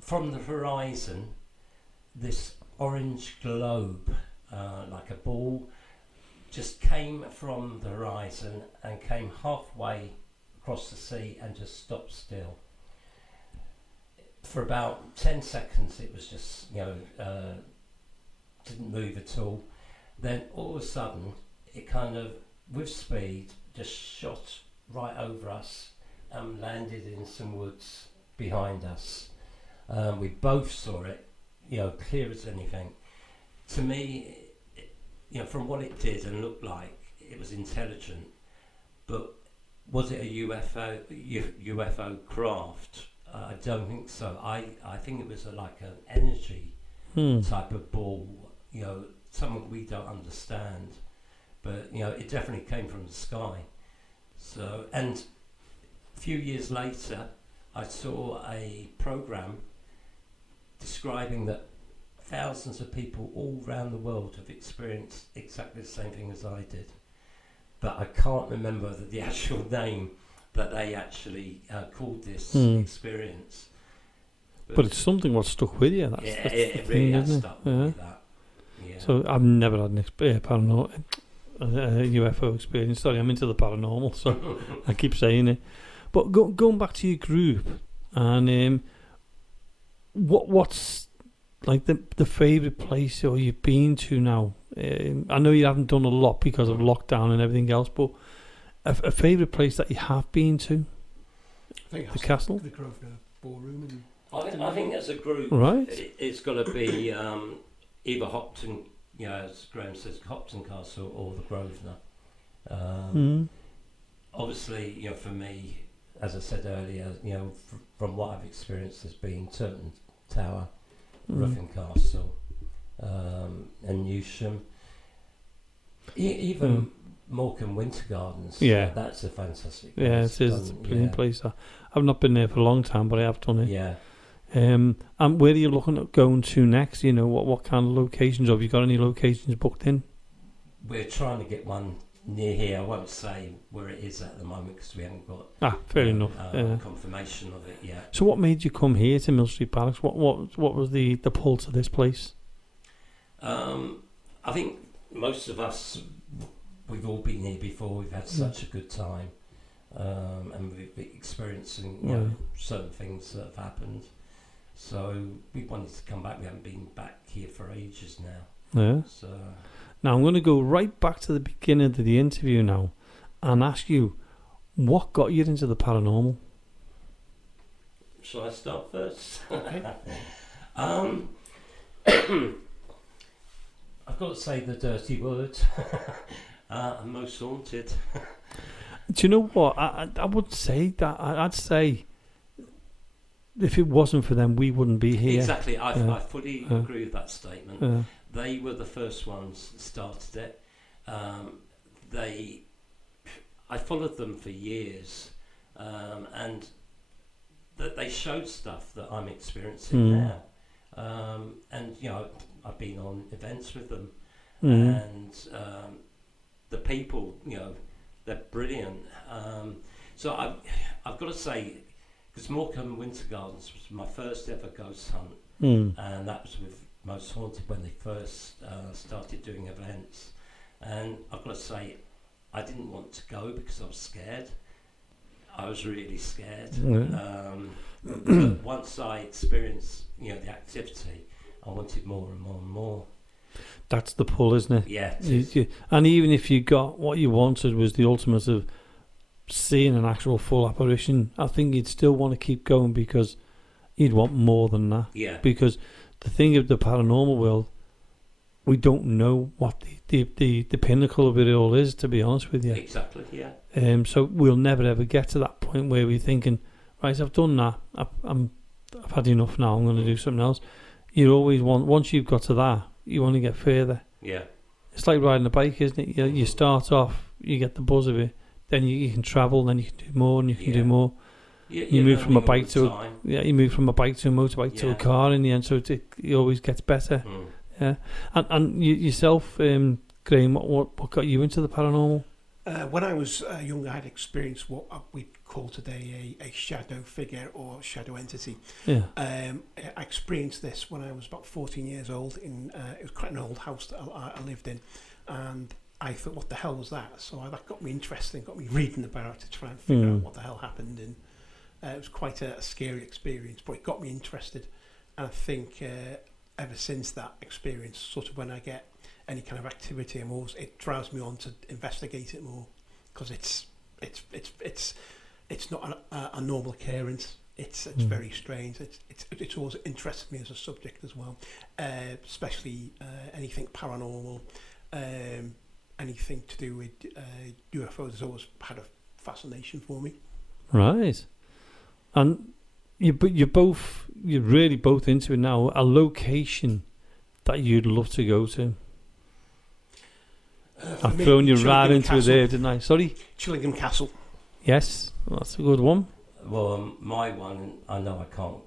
from the horizon, this orange globe, like a ball, just came from the horizon and came halfway across the sea and just stopped still. For about 10 seconds, it was just, didn't move at all. Then all of a sudden, it kind of, with speed, just shot right over us and landed in some woods behind us. We both saw it, clear as anything. To me, from what it did and looked like, it was intelligent. But was it a UFO craft? I don't think so. I think it was like an energy type of ball, something we don't understand. But, it definitely came from the sky. So, and a few years later, I saw a program describing that thousands of people all around the world have experienced exactly the same thing as I did. But I can't remember the actual name that they actually called this experience. But it's something what stuck with you. That's it the really thing, has isn't stuck it? with that. Yeah. So I've never had an paranormal UFO experience. Sorry, I'm into the paranormal, so I keep saying it. But going back to your group, and what's like the favourite place or you've been to now? I know you haven't done a lot because of lockdown and everything else, but a favourite place that you have been to? I think the castle? The Grosvenor Ballroom. I think as a group, right? It's got to be either Hopton, as Graham says, Hopton Castle or the Grosvenor. Obviously, for me, as I said earlier, from what I've experienced, has been Turton Tower, Ruffin Castle, and Newsham. Even Morecambe Winter Gardens. Yeah, that's a fantastic place. Yeah, it is. It's a brilliant place. I've not been there for a long time, but I have done it. Yeah. And where are you looking at going to next? What kind of locations? Have you got any locations booked in? We're trying to get one near here. I won't say where it is at the moment because we haven't got fair enough. Confirmation of it yet. So what made you come here to Mill Street Barracks? What was the pull to this place? I think most of us, we've all been here before. We've had such a good time, and we've been experiencing certain things that have happened. So we wanted to come back. We haven't been back here for ages now. Yeah. So now I'm going to go right back to the beginning of the interview now, and ask you, what got you into the paranormal? Shall I start first? Okay. I've got to say the dirty word. I'm most haunted. Do you know what? I would say that. I'd say if it wasn't for them, we wouldn't be here. Exactly. I fully agree with that statement. They were the first ones that started it. I followed them for years, and that they showed stuff that I'm experiencing now. And I've been on events with them, and the people, they're brilliant. So I've got to say, because Morecambe Winter Gardens was my first ever ghost hunt, and that was with Most Haunted when they first started doing events. And I've got to say, I didn't want to go because I was scared. I was really scared. But once I experienced, the activity, I wanted more and more and more. That's the pull, isn't it? Yeah. And even if you got what you wanted was the ultimate of seeing an actual full apparition, I think you'd still want to keep going because you'd want more than that. Yeah. Because the thing of the paranormal world, we don't know what the pinnacle of it all is, to be honest with you. Exactly, yeah. So we'll never ever get to that point where we're thinking, right, I've done that, I've had enough now, I'm going to do something else. You always want, once you've got to that, you want to get further. Yeah. It's like riding a bike, isn't it? You start off, you get the buzz of it, then you can travel, then you can do more, and you can do more. You move from a bike to a motorbike to a car in the end, so it always gets better. Yeah, and yourself, Graham, what got you into the paranormal? When I was young, I had experienced what we'd call today a shadow figure or shadow entity. Yeah. I experienced this when I was about 14 years old. It was quite an old house that I lived in, and I thought, what the hell was that? So that got me interested, got me reading about it to try and figure out what the hell happened. And it was quite a scary experience, but it got me interested. And I think ever since that experience, sort of when I get any kind of activity, it drives me on to investigate it more, because it's not a normal occurrence. It's very strange. It's always interested me as a subject as well, especially anything paranormal, anything to do with UFOs has always had a fascination for me. Right, and you're really both into it now. A location that you'd love to go to. I've thrown you right into it there, didn't I? Sorry? Chillingham Castle. Yes, that's a good one. Well, my one, I know I can't,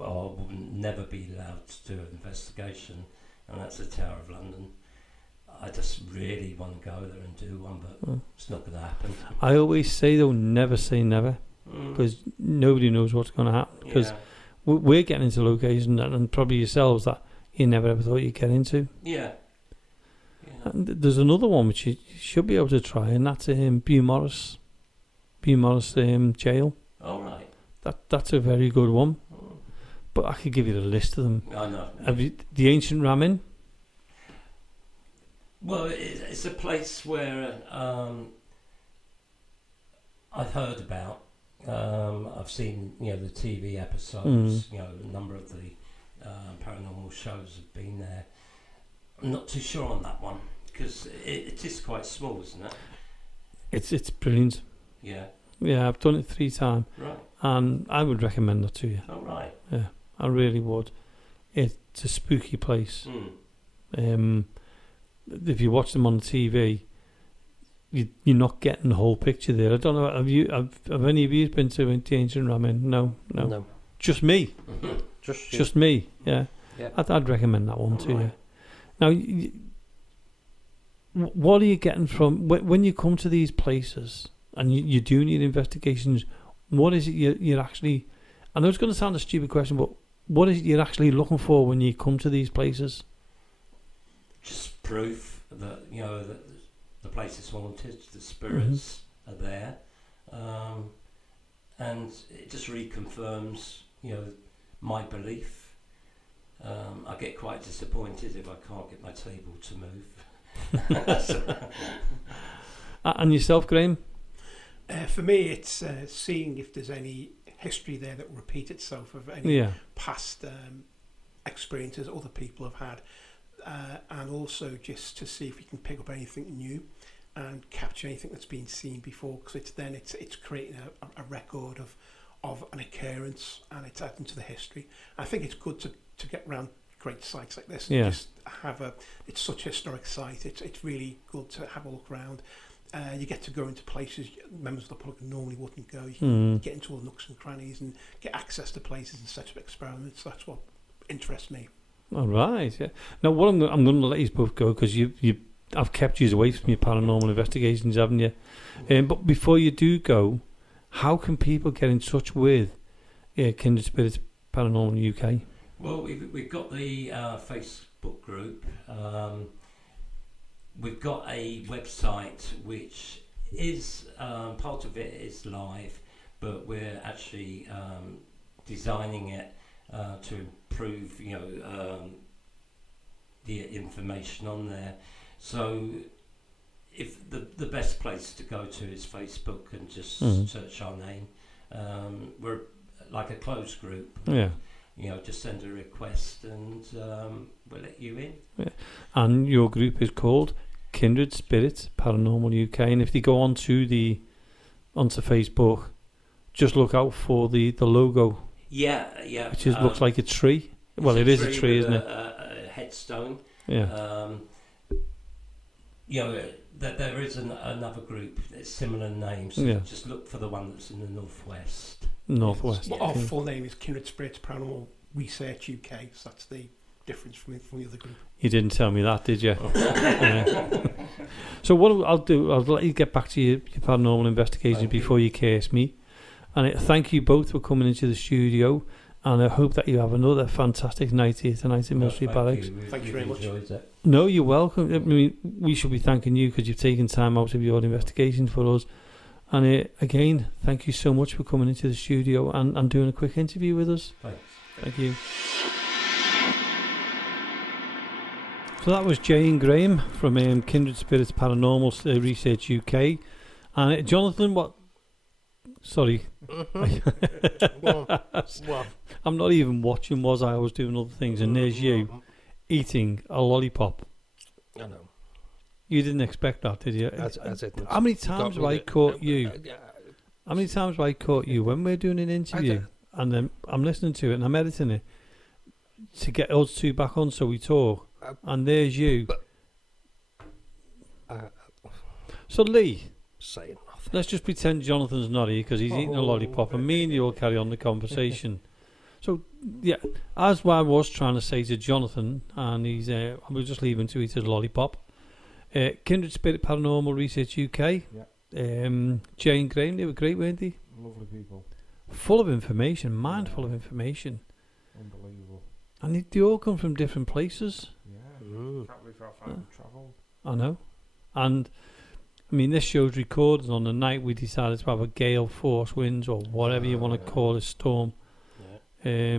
I will never be allowed to do an investigation, and that's the Tower of London. I just really want to go there and do one, but it's not going to happen. I always say, though, never say never, because nobody knows what's going to happen. Because we're getting into locations, and probably yourselves, that you never ever thought you'd get into. Yeah. And there's another one which you should be able to try, and that's Beaumaris jail. All right. That's a very good one. But I could give you the list of them. I know. Have you, the Ancient Ramin? Well, it's a place where I've heard about. I've seen, the TV episodes. A number of the paranormal shows have been there. I'm not too sure on that one because it is quite small, isn't it? It's brilliant. Yeah. Yeah, I've done it 3 times. Right. And I would recommend that to you. Oh, right. Yeah, I really would. It's a spooky place. If you watch them on TV, you're not getting the whole picture there. I don't know. Have any of you been to the Ancient Ramin? No. Just me. Just me. Yeah. I'd recommend that one to you. Now, what are you getting from when you come to these places and you do need investigations? What is it you're actually? I know it's going to sound a stupid question, but what is it you're actually looking for when you come to these places? Just proof that that the place is haunted, the spirits are there, and it just reconfirms my belief. I get quite disappointed if I can't get my table to move. And yourself, Graham? For me, it's seeing if there's any history there that will repeat itself of any past experiences other people have had, and also just to see if we can pick up anything new and capture anything that's been seen before, because it's creating a record of an occurrence, and it's adding to the history. I think it's good to get around great sites like this and just have it's such a historic site. It's really good to have a look around. You get to go into places members of the public normally wouldn't go. You can get into all the nooks and crannies and get access to places and set up experiments. That's what interests me. All right. Yeah. Now, what I'm going to let you both go, because I've kept you away from your paranormal investigations, haven't you? But before you do go, how can people get in touch with Kindred Spirits Paranormal UK? Well, we've got the Facebook group. We've got a website which is part of it is live, but we're actually designing it to improve, the information on there. So, if the best place to go to is Facebook and just search our name. We're like a closed group. Yeah. Just send a request and we'll let you in. Yeah. And your group is called Kindred Spirits Paranormal UK, and if they go onto Facebook, just look out for the logo. Yeah. Which looks like a tree. Well, it is a tree, isn't it? A headstone. Yeah. There is another group that's similar names. So just look for the one that's in the northwest. Northwest. Well, our full name is Kindred Spirits Paranormal Research UK, so that's the difference from the other group. You didn't tell me that, did you? So what I'll do, I'll let you get back to your paranormal investigation before you curse me. And thank you both for coming into the studio. And I hope that you have another fantastic night here tonight in Millstreet Barracks. Thank you very much. No, you're welcome. I mean, we should be thanking you because you've taken time out of your investigation for us. And again, thank you so much for coming into the studio and doing a quick interview with us. Thanks. Thank you. So that was Jay and Graham from Kindred Spirits Paranormal Research UK. And Jonathan, what? Sorry. What? I'm not even watching, was I? I was doing other things. And there's you eating a lollipop. I know. You didn't expect that, did you? I didn't. How many times have I caught you? How many times have I caught you when we're doing an interview and then I'm listening to it and I'm editing it to get us two back on so we talk, and there's you. So Lee, saying nothing. Let's just pretend Jonathan's not here because he's eating a lollipop, and me and you will carry on the conversation. So yeah, as I was trying to say to Jonathan, and he's we'll just leave him to eat his lollipop. Kindred Spirit Paranormal Research UK. Yeah. Jay and Graham, they were great, weren't they? Lovely people. Full of information, mindful of information. Unbelievable. And they all come from different places. Yeah. Can't believe how far we've travelled. I know. And I mean, this show's recorded on the night we decided to have a gale force winds or whatever you want to call a storm. Yeah.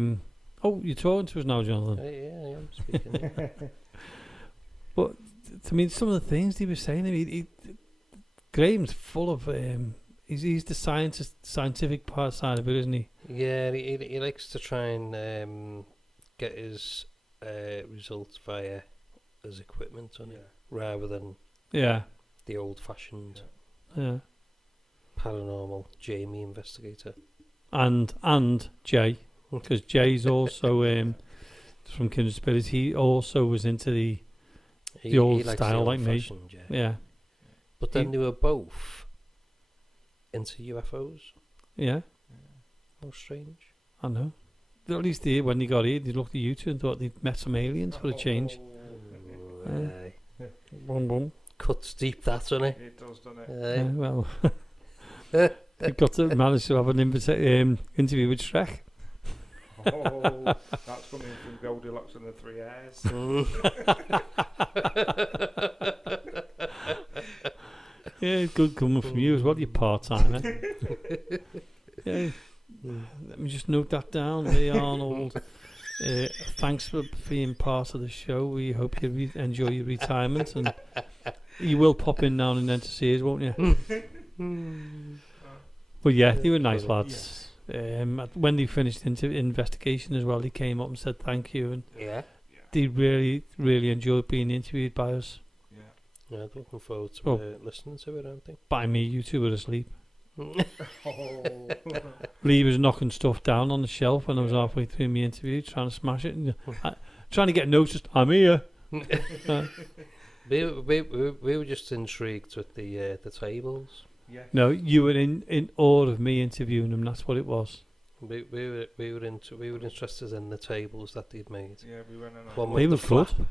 Oh, you're talking to us now, Jonathan. Yeah, I'm speaking. But I mean, some of the things he was saying, I mean, Graham's full of he's the scientific part side of it, isn't he? Yeah, he likes to try and get his results via his equipment on it, rather than the old-fashioned paranormal Jamie investigator. And Jay, because Jay's also from Kindred Spirits. He also was into the old style, like me. Yeah. But then they were both into UFOs. Yeah. How strange. I know. At least when they got here, they looked at you two and thought they'd met some aliens for a change. Boom, boom. Cuts deep, that, doesn't it? It does, doesn't it? Well, they got to manage to have an interview with Shrek. Oh, that's coming from Goldilocks and the Three Airs. Yeah, good coming from you as well, you part-timer. Yeah. Let me just note that down, Lee Arnold. Thanks for being part of the show. We hope you enjoy your retirement, and you will pop in now and then to see us, won't you? But yeah, they were nice lads. When they finished investigation as well, they came up and said thank you, and they really, really enjoyed being interviewed by us. Yeah, looking forward to listening to it, aren't they? By me, you two were asleep. Lee was knocking stuff down on the shelf when I was halfway through my interview, trying to smash it, and trying to get noticed. I'm here. We were just intrigued with the tables. Yeah. No, you were in awe of me interviewing them. That's what it was. We were interested in the tables that they'd made. Yeah, we went in. One They with were the good. flap.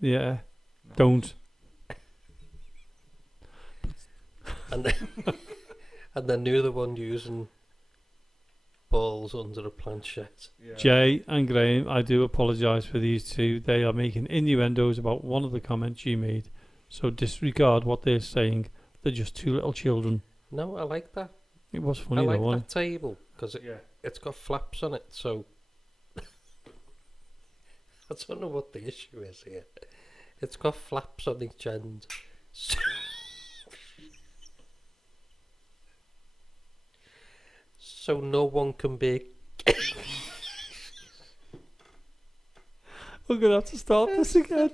Yeah. Nice. Don't. And then the other one using balls under a planchette. Yeah. Jay and Graham, I do apologise for these two. They are making innuendos about one of the comments you made. So disregard what they're saying. They're just two little children. No, I like that. It was funny I though, like wasn't that table because Yeah. it's got flaps on it. So I don't know what the issue is here. It's got flaps on each end. So no one can be. We're going to have to start this again.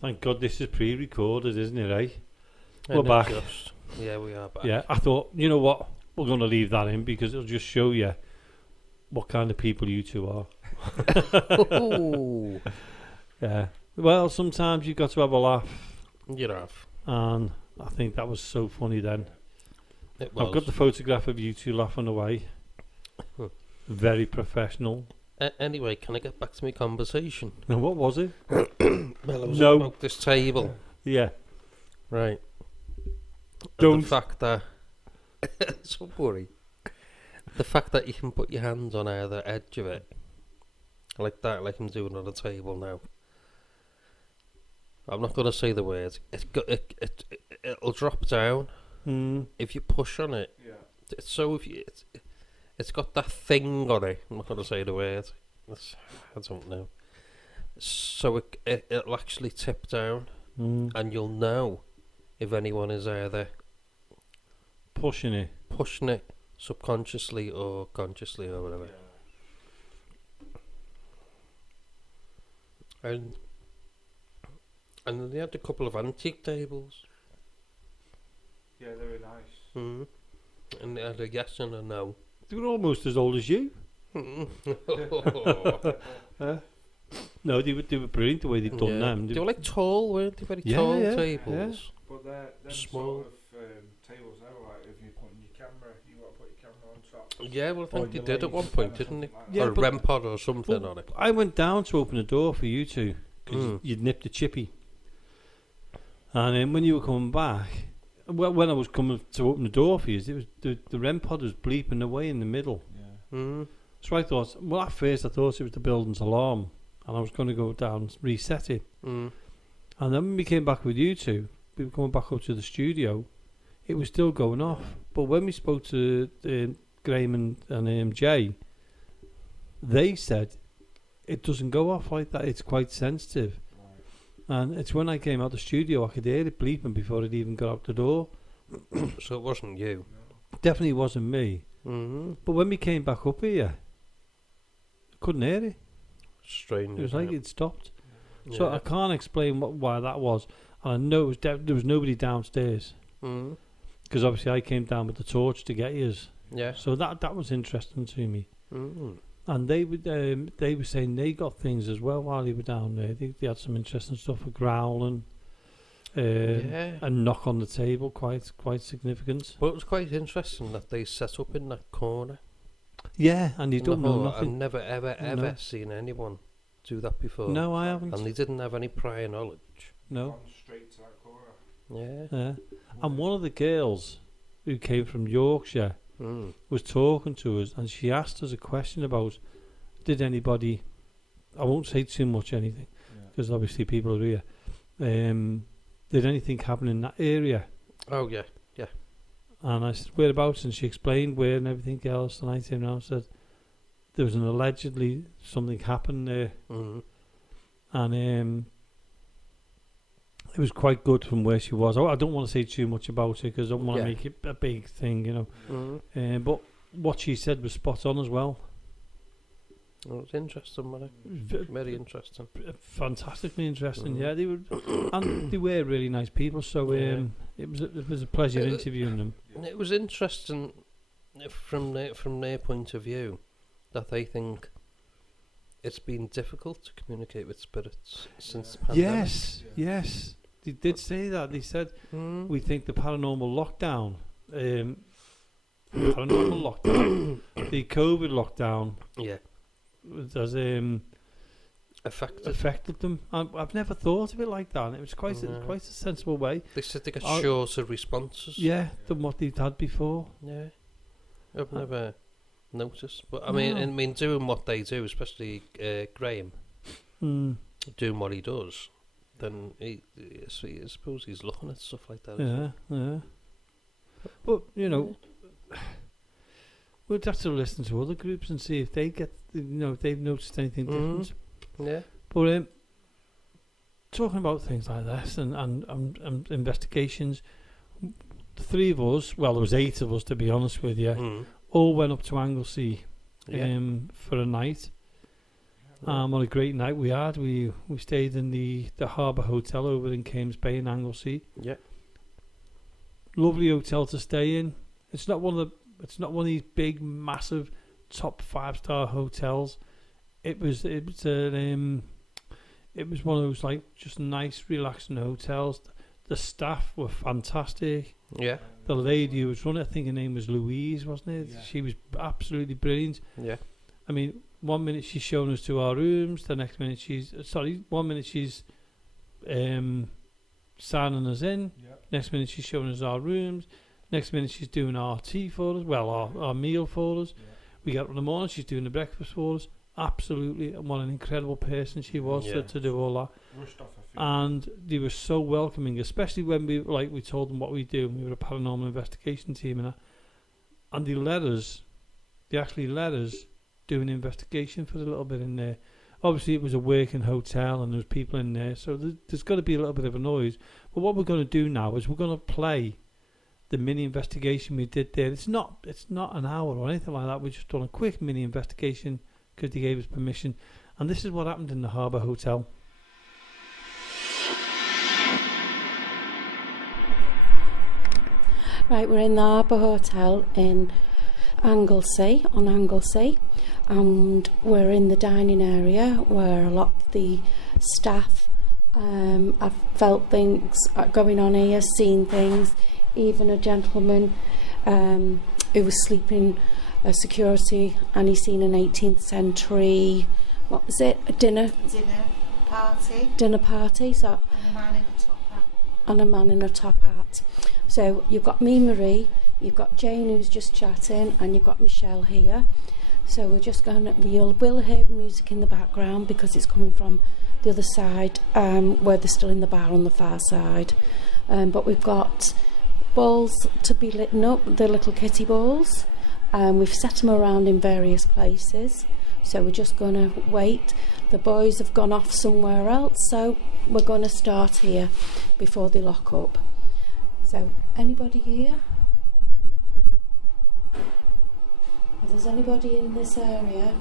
Thank God this is pre-recorded, isn't it, eh? We're back. Yeah, we are back. Yeah, I thought, you know what? We're going to leave that in because it'll just show you what kind of people you two are. Ooh. Yeah. Well, sometimes you've got to have a laugh. You have. And I think that was so funny then. It was. I've got the photograph of you two laughing away. Very professional. Anyway, can I get back to my conversation? Now, what was it? Well, I was No. about this table. Yeah. Right. Don't. And the fact that... Don't worry. The fact that you can put your hands on either edge of it. Like that, like I'm doing on the table now. I'm not going to say the words. It'll drop down if you push on it. Yeah. So if you... It's got that thing on it. I'm not going to say the word. I don't know. So it'll actually tip down, and you'll know if anyone is either pushing it subconsciously or consciously or whatever. Yeah. And they had a couple of antique tables. Yeah, they were nice. And they had a yes and a no. They were almost as old as you. No, they were brilliant the way they'd done them. They were like tall, weren't they? Very tall tables. Yeah. But they're Small. sort of tables now, like if you're putting your camera, you got to put your camera on top. Yeah, well, I think they did at one point, point, didn't they? Yeah, or a but- REM pod or something on it. I went down to open the door for you two because you'd nipped a chippy. And then when you were coming back, well, when I was coming to open the door for you, it was the REM pod was bleeping away in the middle. Yeah. So I thought, well, at first I thought it was the building's alarm, and I was going to go down and reset it. And then when we came back with you two, we were coming back up to the studio, it was still going off. But when we spoke to Graham and Jay, they said it doesn't go off like that. It's quite sensitive. And it's when I came out the studio, I could hear it bleeping before it even got out the door. So it wasn't you. Definitely wasn't me. But when we came back up here, I couldn't hear it. Strange. It was like it stopped. Yeah. So I can't explain why that was. And I know it was there was nobody downstairs. Because obviously I came down with the torch to get yours. Yeah. So that was interesting to me. Mm. And they were saying they got things as well while they were down there. They had some interesting stuff with growling, and knock on the table, quite significant. Well, it was quite interesting that they set up in that corner. Yeah, and you don't know I've nothing. never ever seen anyone do that before. No, I haven't. And they didn't have any prior knowledge. No. Gone straight to that corner. Yeah. Yeah. And one of the girls who came from Yorkshire was talking to us, and she asked us a question about, did anybody, I won't say too much anything, because obviously people are here, did anything happen in that area? Oh, yeah. And I said, whereabouts? And she explained where and everything else, and I turned around and said, there was an allegedly something happened there, and it was quite good from where she was. I don't want to say too much about it because I don't want to make it a big thing, you know. But what she said was spot on as well. Well, it was interesting, wasn't it? Very interesting. Fantastically interesting. Yeah, they were, and they were really nice people. So it was a pleasure interviewing them. It was interesting from their point of view that they think it's been difficult to communicate with spirits since the pandemic. Yes. They did say that. They said, we think the paranormal lockdown, the COVID lockdown, has affected them. I've never thought of it like that. It was quite a sensible way. They said they got shorter responses. Yeah, than what they'd had before. Yeah. I've never noticed. But I mean, doing what they do, especially Graham, doing what he does, then I suppose he's looking at stuff like that. Yeah. But we'd have to listen to other groups and see if they get, if they've noticed anything different. Yeah. But talking about things like this and investigations, the three of us, well, there was 8 of us to be honest with you, all went up to Anglesey for a night. What a great night we had. We stayed in the Harbour Hotel over in Cemaes Bay in Anglesey. Yeah. Lovely hotel to stay in. It's not one of these big, massive, top 5-star hotels. It was one of those like just nice, relaxing hotels. The staff were fantastic. Yeah. The lady who was running, I think her name was Louise, wasn't it? Yeah. She was absolutely brilliant. Yeah. I mean, 1 minute she's showing us to our rooms, the next minute she's signing us in. Yep. Next minute she's showing us our rooms. Next minute she's doing our tea for us. Well, our meal for us. Yep. We get up in the morning, she's doing the breakfast for us. Absolutely, and what an incredible person she was to do all that. Rushed off her feet. And they were so welcoming, especially when we told them what we do. We were a paranormal investigation team, and they actually let us do an investigation for a little bit in there. Obviously, it was a working hotel and there was people in there, so there's got to be a little bit of a noise. But what we're going to do now is we're going to play the mini investigation we did there. It's not an hour or anything like that. We just done a quick mini investigation because they gave us permission. And this is what happened in the Harbour Hotel. Right, we're in the Harbour Hotel in Anglesey, and we're in the dining area where a lot of the staff have felt things going on here, seen things. Even a gentleman who was sleeping security, and he's seen an 18th century, what was it, a dinner party, so, and a man in a top hat. So you've got me, Marie, you've got Jane who's just chatting, and you've got Michelle here. So we're just we'll hear music in the background because it's coming from the other side, where they're still in the bar on the far side. But we've got balls to be lit up, the little kitty balls. We've set them around in various places. So we're just going to wait. The boys have gone off somewhere else, so we're going to start here before they lock up. So, anybody here? If there's anybody in this area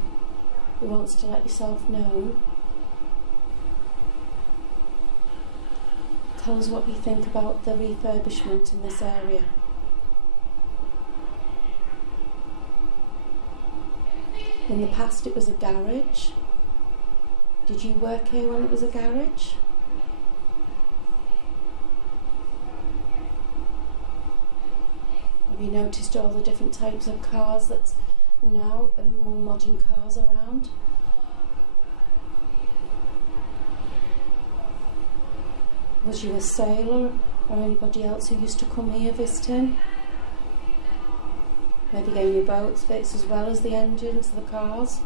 who wants to let yourself know, tell us what you think about the refurbishment in this area. In the past it was a garage. Did you work here when it was a garage? Have you noticed all the different types of cars that's now and more modern cars around? Was you a sailor or anybody else who used to come here visiting? Maybe getting your boats fixed as well as the engines of the cars?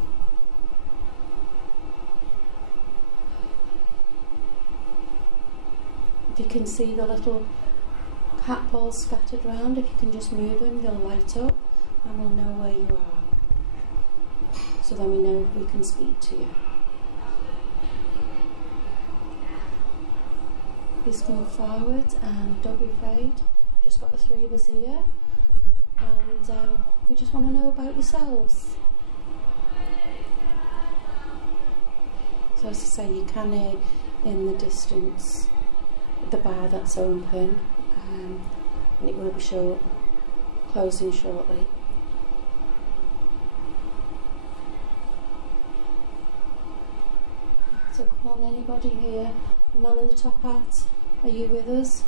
If you can see the little cat balls scattered around, if you can just move them, they'll light up and we'll know where you are. So then we know we can speak to you. Please come forward and don't be afraid. We've just got the 3 of us here, and we just want to know about yourselves. So as I say, you can hear in the distance the bar that's open, and it will be closing shortly. So come on, anybody here? The man in the top hat, are you with us?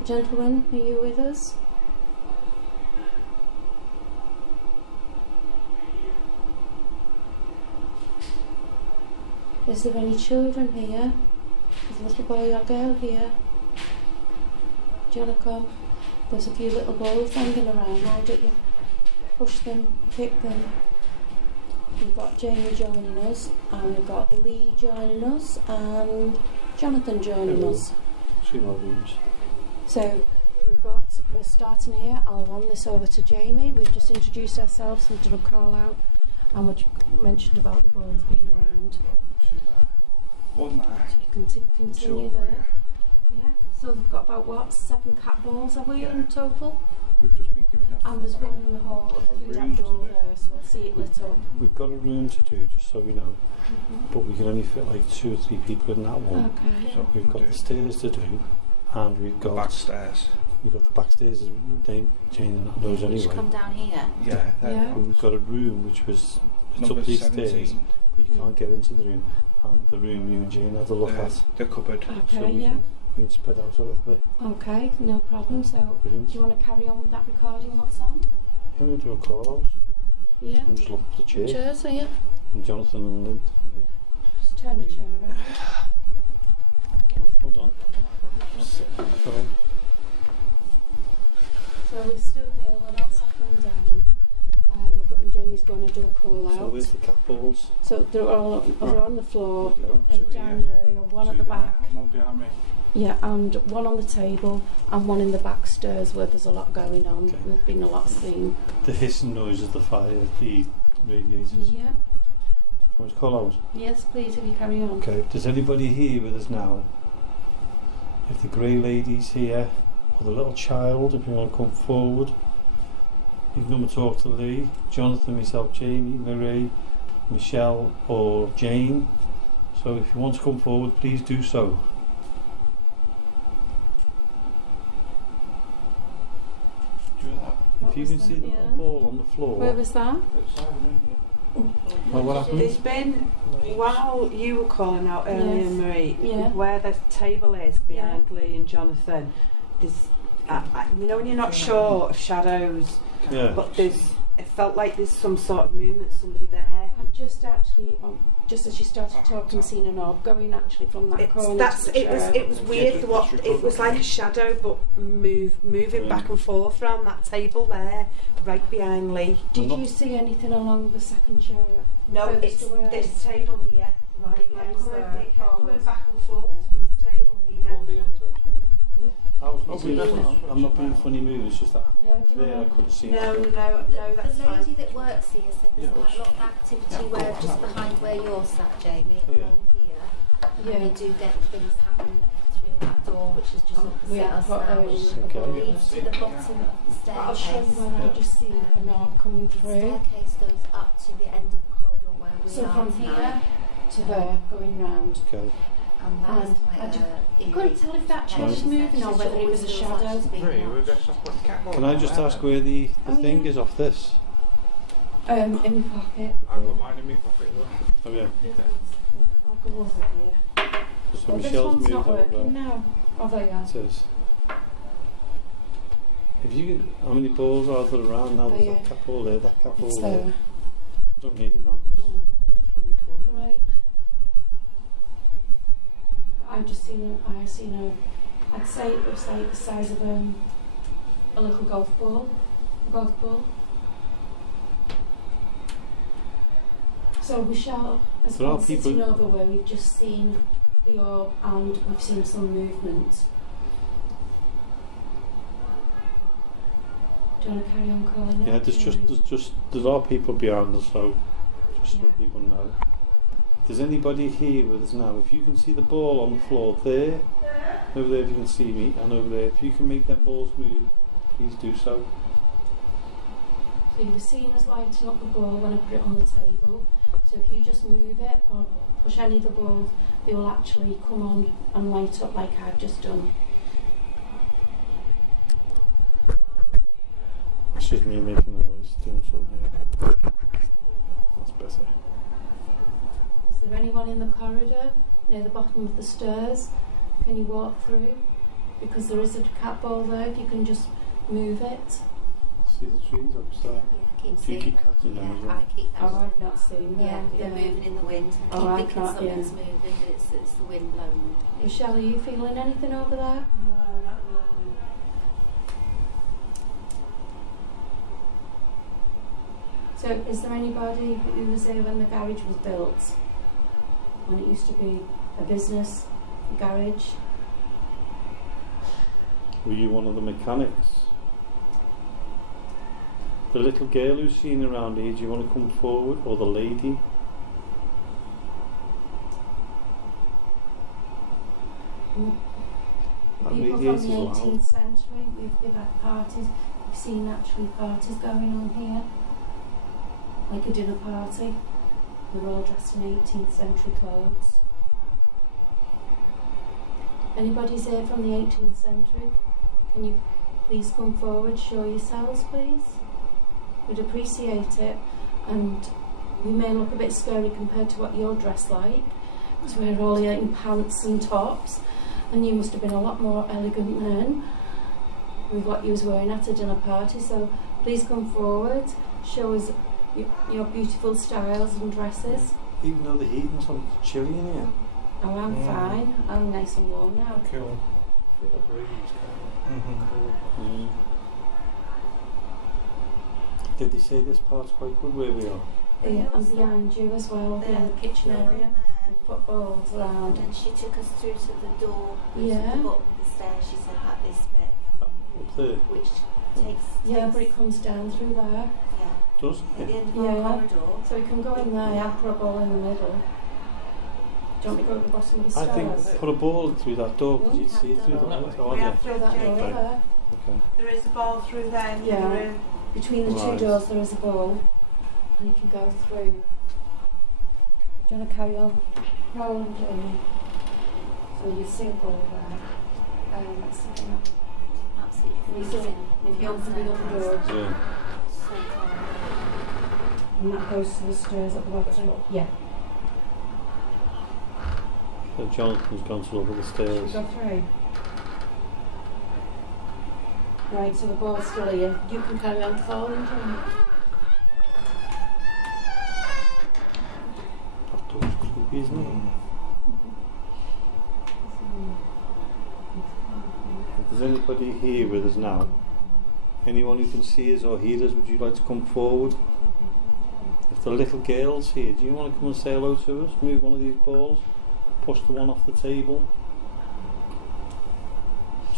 The gentleman, are you with us? Is there any children here? Is a little boy or girl here? Do you want to come? There's a few little balls hanging around. Why don't you push them, pick them. We've got Jamie joining us, and we've got Lee joining us, and Jonathan joining us. 3 more rooms. So we're starting here. I'll hand this over to Jamie. We've just introduced ourselves and done a call out, and we mentioned about the balls being around. 2 there. 1 there. So you can 2 continue over there. here. Yeah. So we've got about 7 cat balls have we in total? We've just been given a... And there's one in the hall through room that to door do. there, so we'll see it lit up. We've got a room to do, just so we know, but we can only fit like 2 or 3 people in that one. Okay. So We've got the stairs to do, and we've got back stairs. We've got the back stairs, Jane knows You should anyway. come down here. Yeah. Yeah. But we've got a room which was it's Number up these 17. stairs, but you can't get into the room. And the room you and Jane had a look at, The cupboard. so Okay, we yeah. can spread out a little bit. Okay, no problem. So, do Brilliant. you want to carry on with that recording? What's on? Yeah, we'll do a call out Yeah. and just look for the chair. Chairs, are you? And Jonathan and Lynn. Just turn the chair around. Hold on. So we're still here. We're not settling down. We've got Jamie's going to do a call out. So where's the cat balls? So they're all they're on the floor, Two in the down here, area, one 2 at the there, back. and 1 behind me. Yeah, and one on the table and one in the back stairs where there's a lot going on. Okay. There's been a lot seen. The hissing noise of the fire, the radiators. Yeah. Do you want to call out? Yes, please, if you carry on. Okay. Does anybody here with us now? If the grey lady's here, or the little child, if you want to come forward, you can come and talk to Lee, Jonathan, myself, Jamie, Marie, Michelle, or Jane. So if you want to come forward, please do so. Do you know If you can see the little ball on the floor. Where was that? that? Outside, isn't it? Well, what happened? There's been, while you were calling out earlier, Yes. Marie, Yeah. where the table is behind Lee and Jonathan, there's, you know when you're not sure of shadows, Yeah. but it felt like there's some sort of movement, somebody there. I've just actually, just as you started talking, seen an orb going actually from that corner. to the chair. It was weird. It was like a shadow, but moving back and forth around that table there, right behind Lee. Did you see anything along the second chair? No, furthest it's away? this table here. Right, It yeah, kept it's coming, there. it kept coming back and forth to this table here. I'm not being funny moves, just that. Yeah, do you There, I want couldn't see No, anything. that's The fine. lady that works here said there's quite a lot of activity where just behind where you're sat, Jamie, along here. Yeah. And you do get things happen through that door, which is just opposite Yeah, us but, now, okay. which leads to the bottom of the I'll show you staircase. where I just see an orb coming The through. staircase goes up to the end of the corridor where we So are from tonight. here to there, going round. Okay. And that is And quite I eerie. couldn't tell if that chair was section. moving or whether it was a shadow. Three, we've just put the cat ball Can I down just there ask then. where the Oh, thing yeah. is off this? In my pocket. I've got mine in my pocket. Oh yeah. I'll go over here. So Well, this Michelle's one's moved not over. working now. Oh, there you are. It says. If you can, how many balls are there around now? There's Oh, yeah. that cat ball there, that cat ball It's there. there. I don't need it now because Yeah. that's what we call it. Right. I've seen I'd say it was like the size of a little golf ball. So Michelle has There are been sitting people- over where we've just seen the orb and we've seen some movement. Do you want to carry on calling Yeah, out? there are people behind us, so just so Yeah. people know. If there's anybody here with us now, if you can see the ball on the floor there, over there if you can see me, and over there, if you can make them balls move, please do so. So you were seeing us lighting up the ball when I put it on the table. So if you just move it or push any of the balls, they will actually come on and light up like I've just done. It's just me making the noise, doing something here. That's better. Is there anyone in the corridor near the bottom of the stairs? Can you walk through? Because there is a cat ball there, if you can just move it. See the trees upstairs? Yeah, keep Do you seeing keep them. catching them as Yeah, well? I keep Oh, them. I've not seen Yeah, them. they're moving in the wind. I keep Oh, I thinking can't, something's yeah. moving, but it's the wind blowing them. Michelle, are you feeling anything over there? No, not really. So is there anybody who was there when the garage was built? When it used to be a business, a garage? Were you one of the mechanics? The little girl who's seen around here, do you want to come forward? Or the lady? That People really from is the loud. 18th century, we've had parties, we've seen actually parties going on here, like a dinner party. They're all dressed in 18th century clothes. Anybody's here from the 18th century? Can you please come forward, show yourselves please? We'd appreciate it, and we may look a bit scary compared to what you're dressed like, because we're all here in pants and tops, and you must have been a lot more elegant then with what you was wearing at a dinner party. So please come forward, show us your beautiful styles and dresses. Even though the heating's on, it's chilly in here. Oh, I'm fine. I'm nice and warm now. Cool. Feel a breeze Mm. Did they say this part's quite good where we are? Yeah, and behind you as well, behind the kitchen area. And put balls around. And she took us through to the door, Yeah. to the bottom of the stairs. She said at this bit, Up there? which takes. Yeah, but it comes down through there. Yeah. Does At the it? end of Yeah. our corridor. So we can go in there, I'll put a ball in the middle. Do you want me to go to the bottom of the I stairs? think put a ball through that door because you'd see it through the light. Oh, We yeah. have Through that door Okay. there. Okay. There is a ball through there in Yeah. the room. Between the two Right. doors there is a ball, and you can go through. Do you want to carry on rolling, Jamie? So you see a ball there. Sticking up. Absolutely Can you see freezing. it? If you open the other door, Yeah. So cold. and that goes to the stairs at the bottom. Yeah. So Jonathan's gone to look at the stairs. Go through. Right, so the ball's still here. You can carry on falling, Jamie. That door's creepy, isn't it? If there's anybody here with us now, anyone who can see us or hear us, would you like to come forward? If the little girl's here, do you want to come and say hello to us? Move one of these balls, push the one off the table.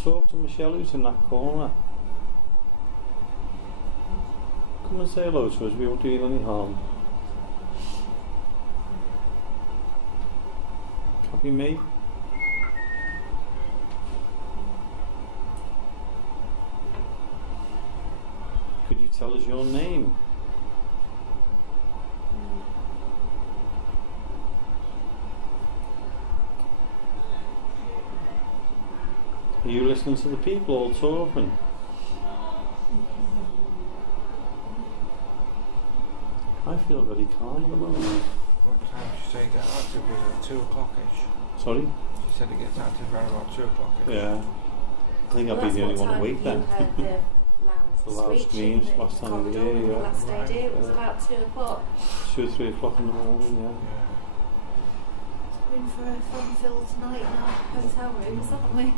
Talk to Michelle who's in that corner. Come and say hello to us, we won't do you any harm. Copy me. Could you tell us your name? Are you listening to the people all talking? I feel very calm at the moment. What time did she say it got active? Was it 2 o'clock-ish? Sorry? She said it gets active around about 2 o'clock-ish. Yeah. I think I'll be the only one awake then. The loud screams last time we were here, yeah. Last day did, it was about 2 o'clock. 2 or 3 o'clock in the morning, yeah. We're in for a fun-filled night in our hotel rooms, aren't we?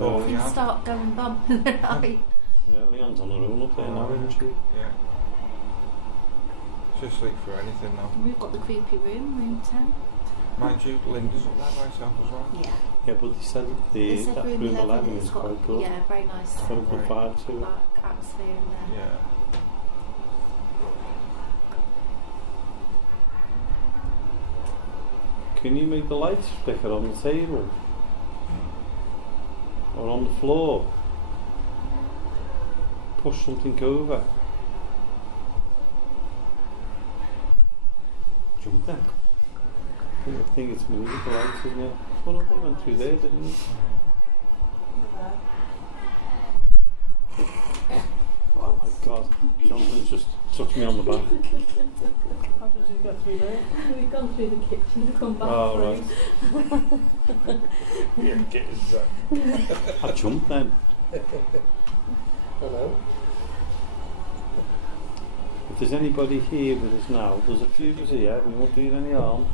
Oh, Things yeah. start going bump in the night. Yeah, Leon's on her own up there now, isn't she? Yeah. She'll sleep for anything now. We've got the creepy room 10. Mind you, Linda's up there by herself as well. Yeah. Yeah, but they said They said that room 11 has is got, quite good. yeah, very nice It's got a good Right. vibe to it. dark atmosphere in there. Yeah. Can you make the lights flicker on the table? Or on the floor? Push something over. Jump then. I think it's moving the lights, isn't it? Well, they went through there, didn't they? Oh my god, Jonathan just touched me on the back. How did you get through there? We've gone through the kitchen and come back Oh, through. right. Yeah, get inside. I jumped then. Hello. If there's anybody here with us now, there's a few of us here, we won't do you any harm.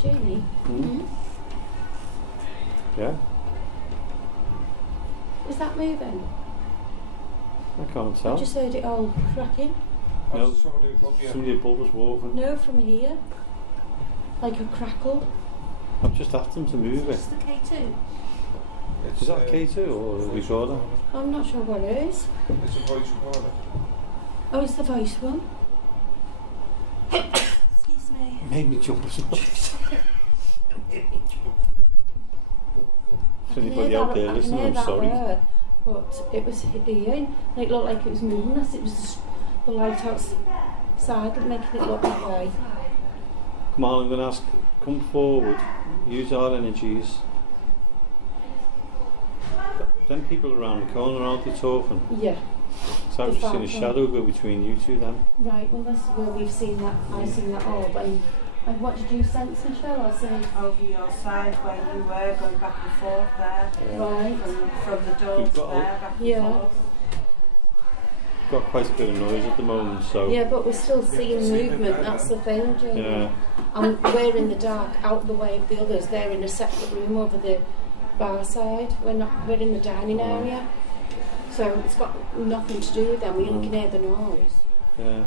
Jamie? Hmm? Yeah? Is that moving? I can't I tell. just heard it all cracking. No, Somebody above you. somebody above us walking. No, from here. Like a crackle. I've just asked them to move it. It's the K2. Is that K2 or a recorder? I'm not sure what it is. It's a voice recorder. Oh, it's the voice one. Excuse me. Made me jump as well. Is anybody out there listening? I'm sorry. Word, but it was here, and it looked like it was moving us. It was just the light outside making it look that way. Come on, I'm going to ask, come forward, use our energies. Them people around the corner, aren't they talking? Yeah. So I've The just seen a far shadow go between you two then. Right, well that's where we've seen that. I've seen that all, but and what did you sense, Michelle? I say Over your side where you were, going back and forth there. Yeah. right. From the door We've to got there, back and Yeah. forth. Got quite a bit of noise at the moment, so Yeah, but we're still seeing movement. That's the thing, Jamie. yeah. And we're in the dark, out the way of the others. They're in a separate room over the bar side. We're in the dining area. So it's got nothing to do with them. We only can hear the noise. Yeah.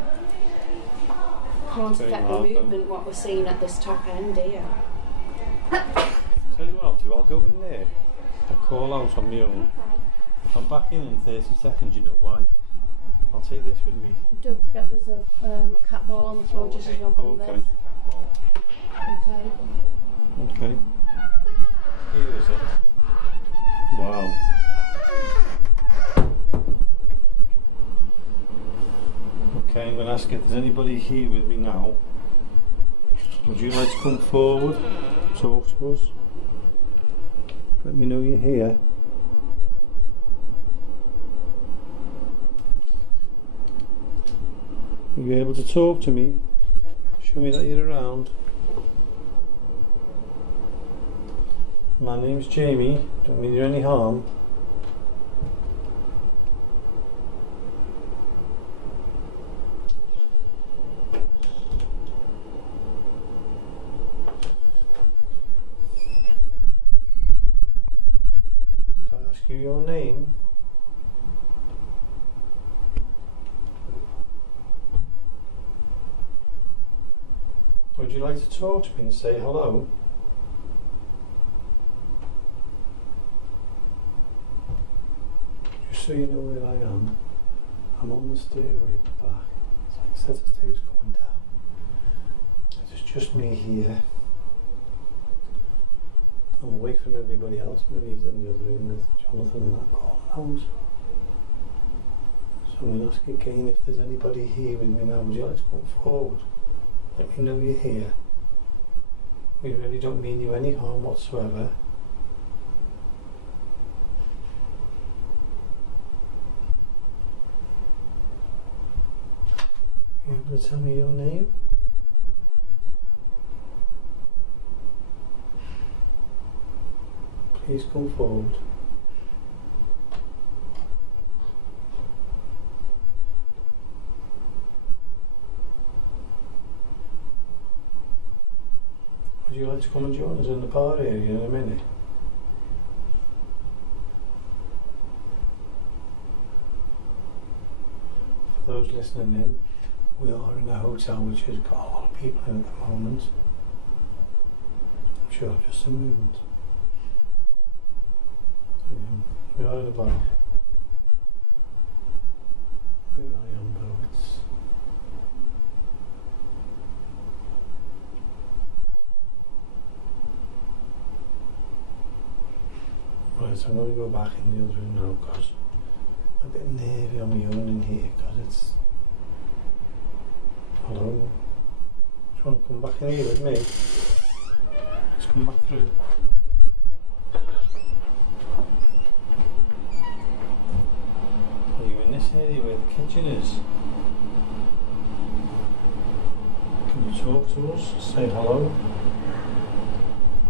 Can't Very affect the loud, then. movement what we're seeing at this top end here. Tell you what I'll do, I'll go in there and call out on my own. If I'm back in 30 seconds, you know why? I'll take this with me. Don't forget there's a cat ball on the floor just as you Oh, from okay. this. Okay. Okay. Here is it. Wow. Okay, I'm going to ask if there's anybody here with me now. Would you like to come forward, talk to us? Let me know you're here. Are you able to talk to me? Show me that you're around. My name's Jamie. Don't mean you any harm. Could I ask you your name? Would you like to talk to me and say hello? Just so you know where I am, I'm on the stairway at the back. It's like a set of stairs going down. There's just me here. I'm away from everybody else. Maybe he's in the other room with Jonathan and that corner house. So I'm going to ask again if there's anybody here with me now. Would you like to come forward? Let me know you're here. We really don't mean you any harm whatsoever. You able to tell me your name? Please come forward. Would you like to come and join us in the bar area in a minute? For those listening in, we are in a hotel which has got a lot of people in at the moment. I'm sure just some movement. We are in a bar. Where I am though, it's... Right, so I'm going to go back in the other room now because I'm a bit nervy on my own in here because it's... Hello? Do you want to come back in here with me? Let's come back through. Are you in this area where the kitchen is? Can you talk to us? Say hello?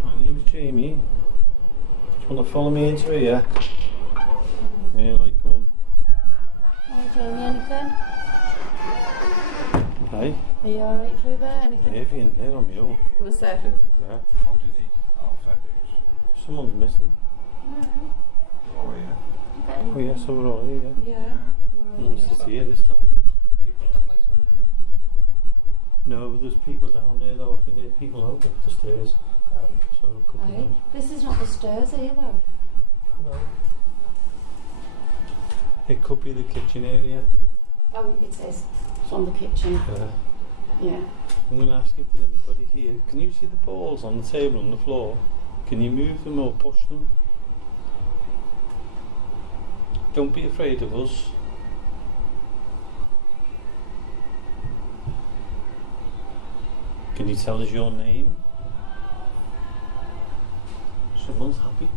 My name's Jamie. Want to follow me into here? Yeah, like come. Hi Jamie, anything? Hey? Are you alright through there? Anything? Heavy in here on me own. Was there? Yeah. How did he? How fed it? Someone's missing. Oh, yeah. Oh yeah, so we're all here. Yeah. It's here this time. No, there's people down there though. I can hear people out up the stairs. So it could be them. This is not the stairs here though. It could be the kitchen area. Oh, it is. It's on the kitchen. Yeah. I'm going to ask if there's anybody here. Can you see the balls on the table on the floor? Can you move them or push them? Don't be afraid of us. Can you tell us your name? Someone's happy.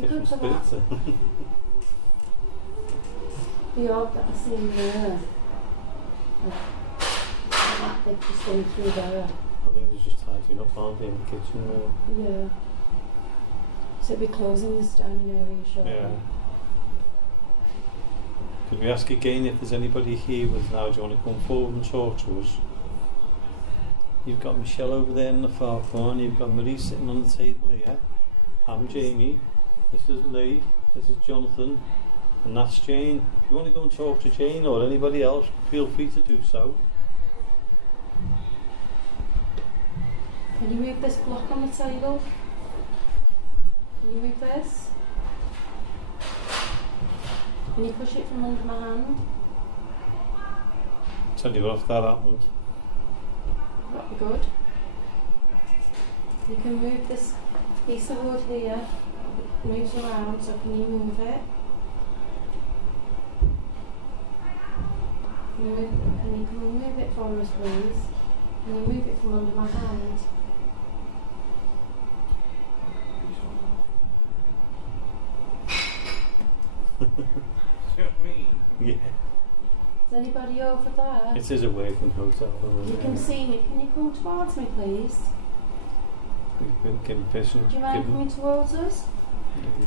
Different spirits. We all got the same mirror. That big just going through there. I think they're just tidying up, aren't they, in the kitchen room? Yeah. So we're closing this dining area shortly. Yeah. Could we ask again if there's anybody here with now? Do you want to come forward and talk to us? You've got Michelle over there in the far corner. You've got Marie sitting on the table here. I'm Jamie. This is Lee. This is Jonathan. And that's Jane. If you want to go and talk to Jane or anybody else, feel free to do so. Can you move this block on the table? Can you move this? Can you push it from under my hand? Tell you what, if that happened. That'd be good. You can move this piece of wood here. It moves around, so can you move it? Can you come and move it for us, please? Can you move it from under my hand? Yeah. Is anybody over there? It is a working hotel. You can see me. Can you come towards me, please? We've been given permission. Do you mind coming towards us?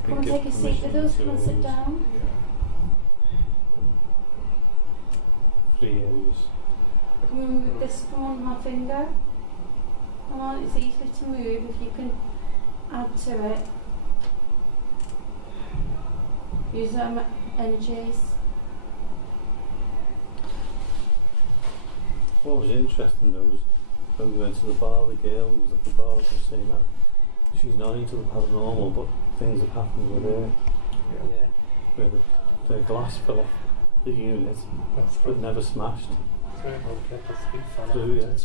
Come and take a seat with us. Come and sit down. Three areas. Can we move this from under my finger? Come on, it's easy to move if you can add to it. Use our energies. What was interesting though was when we went to the bar, the girl who was at the bar was saying that she's not into the paranormal, but things have happened with her. Yeah. Where the glass fell off the unit, but never smashed. Through, yeah.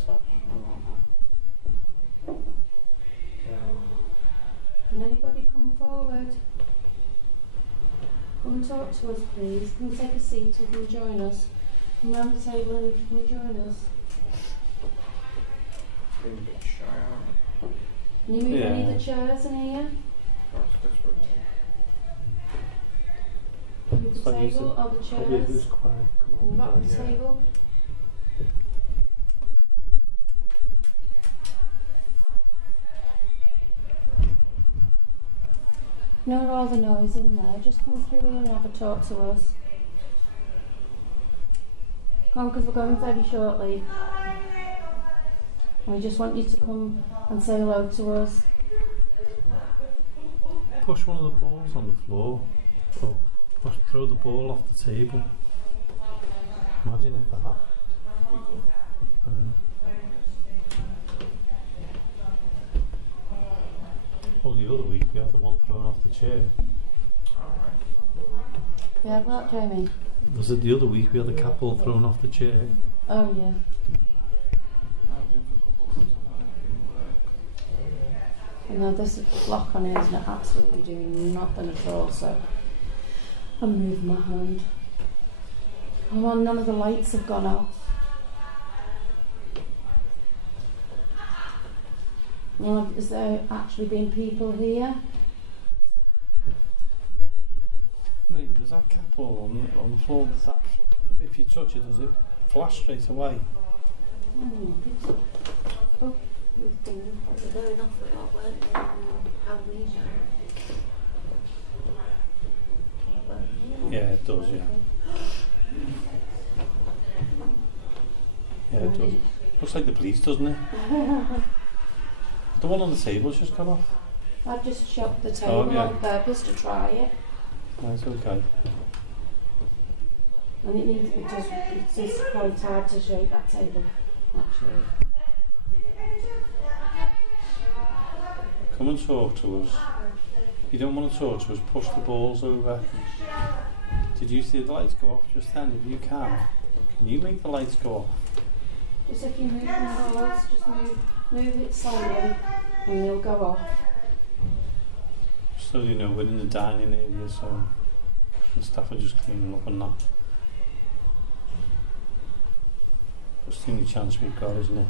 Can anybody come forward? Come and talk to us, please. Come and take a seat and come join us. Come round the table and come and join us. Can you move any of the chairs in here? Move the table or the chairs? Can you rock the table? Ignore all the noise in there. Just come through here and have a talk to us. Come on, because we're going very shortly. And we just want you to come and say hello to us. Push one of the balls on the floor, or throw the ball off the table. Imagine if that happened. Well, the other week we had the one thrown off the chair. Yeah, what, Jamie? Was it the other week we had the cat ball thrown off the chair? Oh, yeah. You know, this block on here is not absolutely doing nothing at all, so I'm moving my hand. Come on, none of the lights have gone off. Well, is there actually been people here? Maybe there's that cat ball on the floor. If you touch it, does it flash straight away? Oh. They're going off it all, weren't they? Halloween. Yeah, it does, yeah. Yeah, it does. Looks like the police, doesn't it? The one on the table's just gone off. I've just shut the table on purpose to try it. That's okay. And it's just quite hard to shake that table, actually. Come and talk to us. If you don't want to talk to us, push the balls over. Did you see the lights go off just then? If you can you make the lights go off? Just if you move the balls, just move it slightly and they'll go off. So you know, we're in the dining area, so the staff are just cleaning up and that. That's the only chance we've got, isn't it?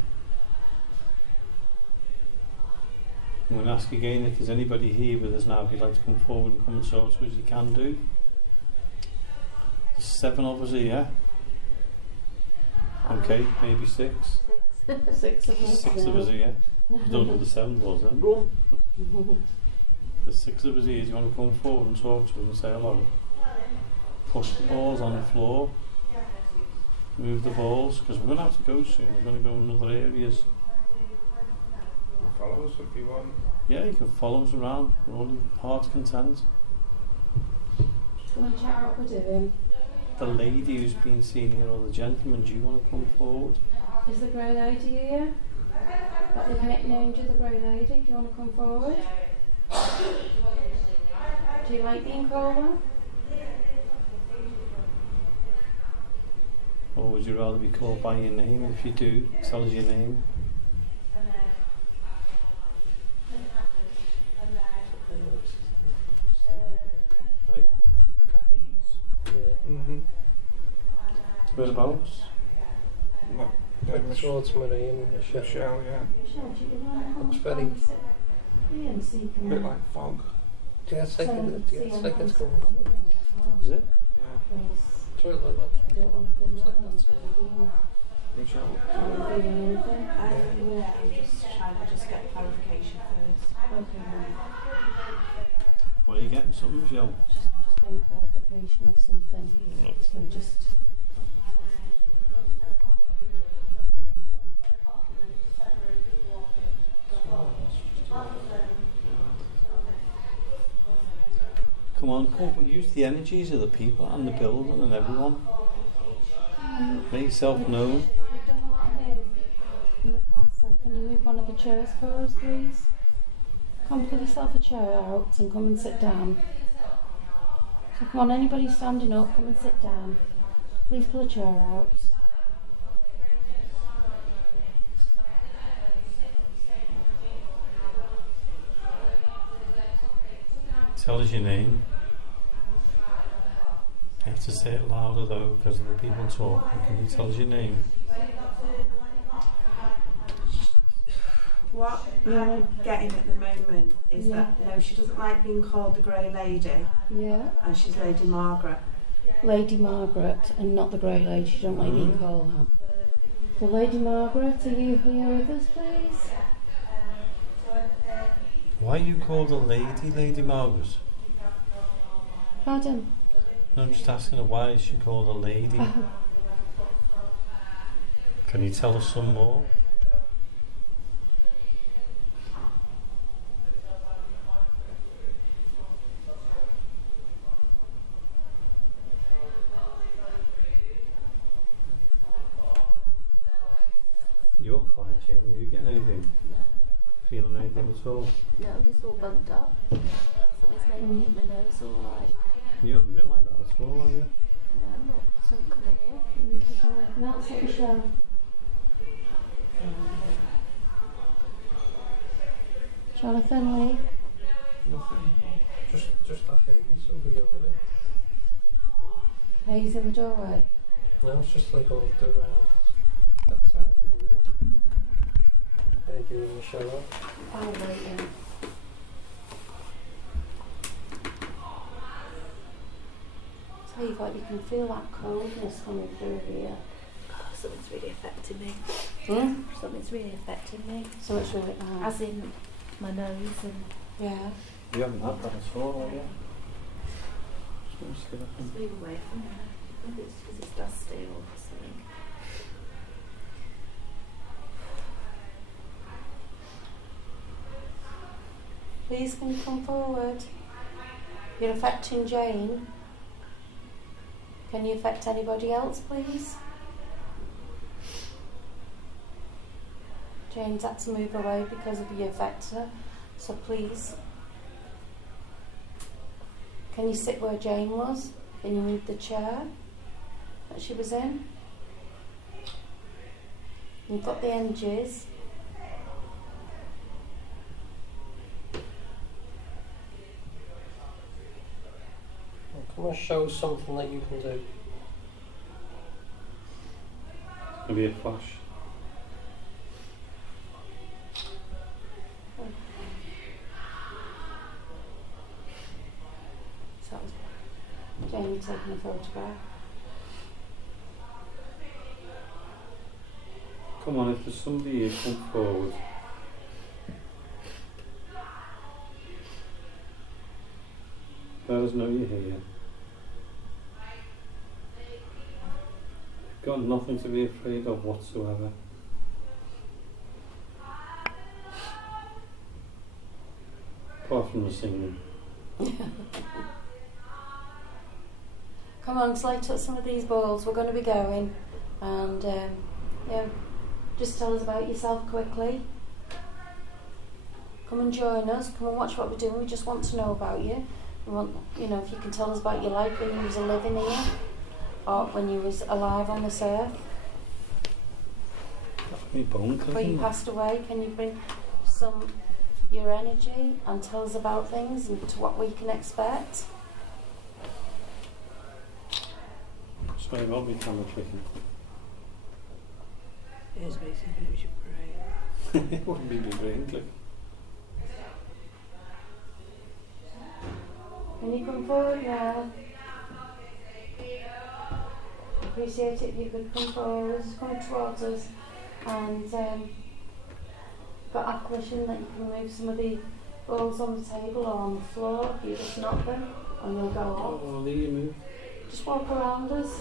I'm going to ask again if there's anybody here with us now. If you'd like to come forward and come and talk to us, you can do. There's 7 of us here. Okay, maybe 6. 6 of us. 6 of us here. I don't know the 7th was then. Go on. There's 6 of us here. Do you want to come forward and talk to us and say hello? Push the balls on the floor. Move the balls, because we're going to have to go soon. We're going to go in other areas. Follow us if you want. Yeah, you can follow us around. We're all heart's content. Do you want to chat out what we're doing? The lady who's been seen here, or the gentleman, do you want to come forward? Is the grey lady here? That they've nicknamed you the grey lady. Do you want to come forward? Do you like being called that? Or would you rather be called by your name? If you do, tell us your name. Right? Like a haze. Yeah. Mm-hmm. Whereabouts? Towards Marie and Michelle. Michelle, yeah. It's very... A bit like fog. Yeah, it's like it's going. Is it? Yeah. Toilet look. It's like that's Michelle. I'm just trying to get clarification first. What are you getting something, Michelle? Just getting clarification of something. So just... Come on, use the energies of the people and the building and everyone. Make yourself known. We've done a lot here in the past, so can you move one of the chairs for us, please? Come, pull yourself a chair out and come and sit down. So come on, anybody standing up, come and sit down. Please pull a chair out. Tell us your name. You have to say it louder though, because of the people talking. Can you tell us your name? What I'm getting at the moment is that no, she doesn't like being called the Grey Lady. Yeah. And she's Lady Margaret. Lady Margaret, and not the Grey Lady. She don't like being called that. So Lady Margaret, are you here with us, please? Why are you called a lady, Lady Margaret? Pardon? No, I'm just asking her why is she called a lady? Can you tell us some more? You're quiet, Jamie. Are you getting anything? No. Feeling anything at all? No, it's all bumped up. Something's made me hit my nose all right. You haven't been like that at all, have you? No, not some coming here. That's it, Michelle. Jonathan Lee. Nothing. just a haze over here. Haze in the doorway. No, it's just like all around that side of the room. Hey, giving Michelle up. Oh, right, yeah. Tell you what, you can feel that coldness coming through here. Oh, something's really affecting me. Something's really affecting me. So it's really bad. As in my nose and... Yeah. You haven't had that at all, have you? Just Just move away from me. Maybe it's because it's dusty or something. Please, can you come forward? You're affecting Jane. Can you affect anybody else, please? Jane's had to move away because of you affect her. So please, can you sit where Jane was? Can you move the chair that she was in? You've got the hinges. Can I show something that you can do? Maybe a flash. So that was Jamie taking a photograph. Come on, if there's somebody here, come forward. Let us know you're here. You've got nothing to be afraid of whatsoever. Apart from the singing. Come on, slide up some of these balls. We're going to be going. And, just tell us about yourself quickly. Come and join us. Come and watch what we're doing. We just want to know about you. We want, if you can tell us about your life when you was living here, or when you was alive on this earth. Before you passed away, can you bring your energy and tell us about things and to what we can expect? Sorry about my camera clicking. It's basically it was your brain. It wouldn't be my brain clicking. Can you come forward now? Appreciate it if you could come forward, come towards us, and got our permission that you can move some of the balls on the table or on the floor. You just knock them and they'll go off. Oh, there you move. Just walk around us.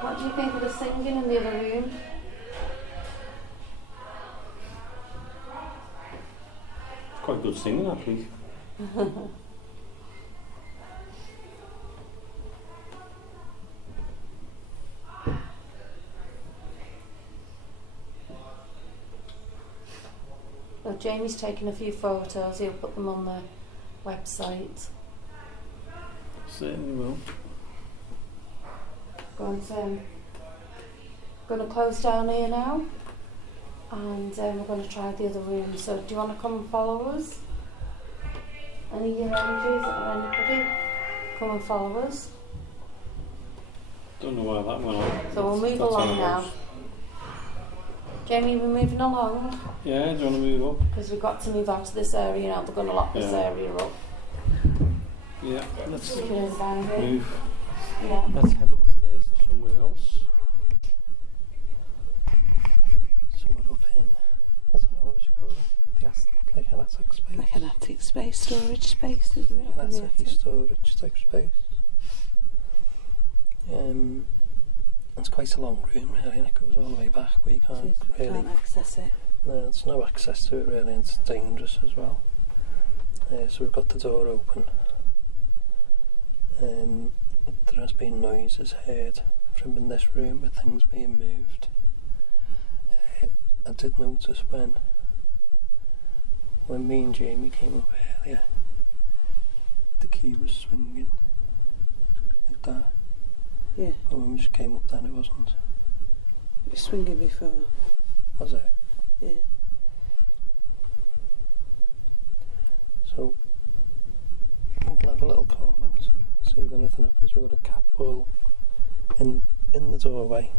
What do you think of the singing in the other room? Quite good singing, actually. Well, Jamie's taken a few photos. He'll put them on the website. Certainly will. Going to close down here now, and we're going to try the other room. So, do you want to come and follow us? Any of your energies or anybody? Come and follow us. Don't know why that went on. So we'll move along now. Jamie, we're moving along. Yeah, do you want to move up? Because we've got to move out of this area now. They're going to lock this area up. Yeah, let's move. Yeah. Let's head upstairs to somewhere else. Somewhere up in, I don't know, what would you call it? Like an attic space? Like an attic space, storage space, isn't it? An attic storage type space. It's quite a long room really, and it goes all the way back, but you can't can't access it. No, there's no access to it really, and it's dangerous as well. So we've got the door open. There has been noises heard from in this room with things being moved. I did notice when me and Jamie came up earlier, the key was swinging like that. Yeah. But when we just came up then it wasn't. It was swinging before. Was it? Yeah. So we'll have a little call out, see if anything happens. We've got a cat ball in the doorway.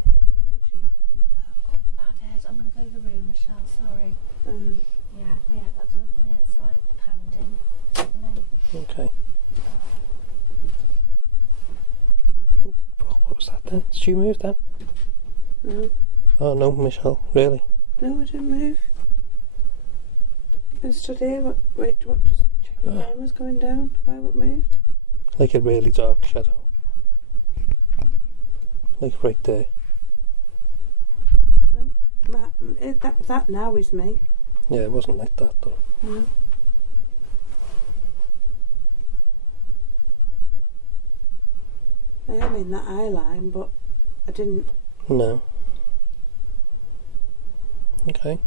No, I've got a bad head. I'm going to go to the room, Michelle, sorry. Yeah, my head's like pounding, Okay. Oh, what was that then? Did you move then? No. Oh no, Michelle, really? No, I didn't move. I stood here. What just checking time was going down. Why, what moved? Like a really dark shadow. Like right there. No. That now is me. Yeah, it wasn't like that though. No. I am in that eye line, but I didn't. No. Okay.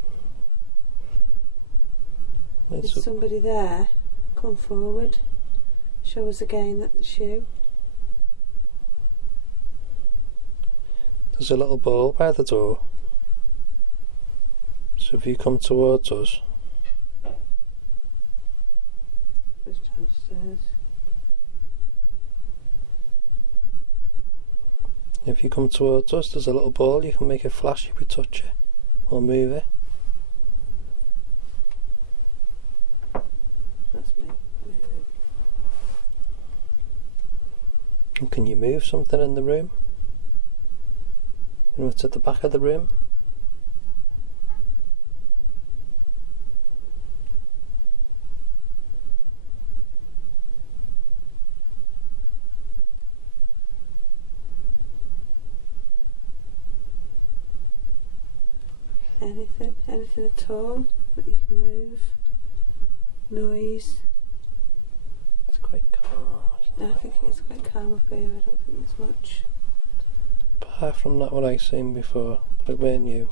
There's somebody there. Come forward. Show us again that the shoe. There's a little ball by the door. So if you come towards us. Just downstairs. If you come towards us, there's a little ball. You can make it flash if we touch it or move it. That's me. And can you move something in the room? You know, it's at the back of the room. Anything at all that you can move? Noise? It's quite calm, isn't it? I think it's quite calm up here. I don't think there's much. Apart from that, what I've seen before, but it weren't you.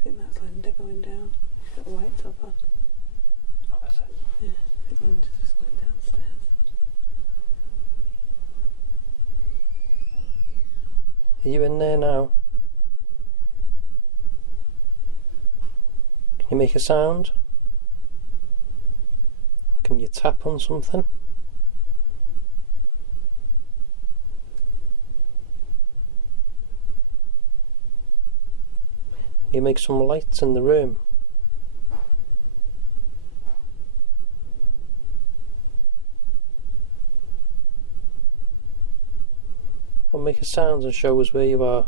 I think that's Linda going down. She's got a white top on. Oh, is it? Yeah, I think Linda's just going downstairs. Are you in there now? Can you make a sound? Can you tap on something? Can you make some lights in the room? Well, make a sound and show us where you are.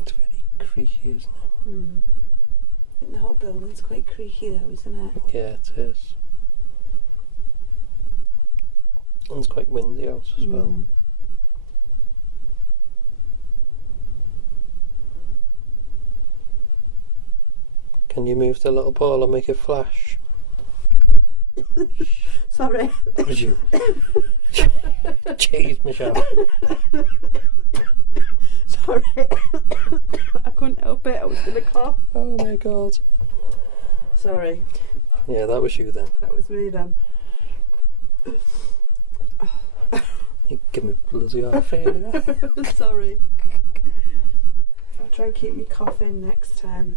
It's very creaky, isn't it? I think the whole building's quite creaky though, isn't it? Yeah, it is. And it's quite windy out as well. Can you move the little ball and make it flash? Sorry. Would you? Jeez, Michelle. Sorry. I couldn't help it. I was going to cough. Oh my god. Sorry. Yeah, that was you then. That was me then. You give me bloody heart failure. Sorry. I'll try and keep me coughing next time.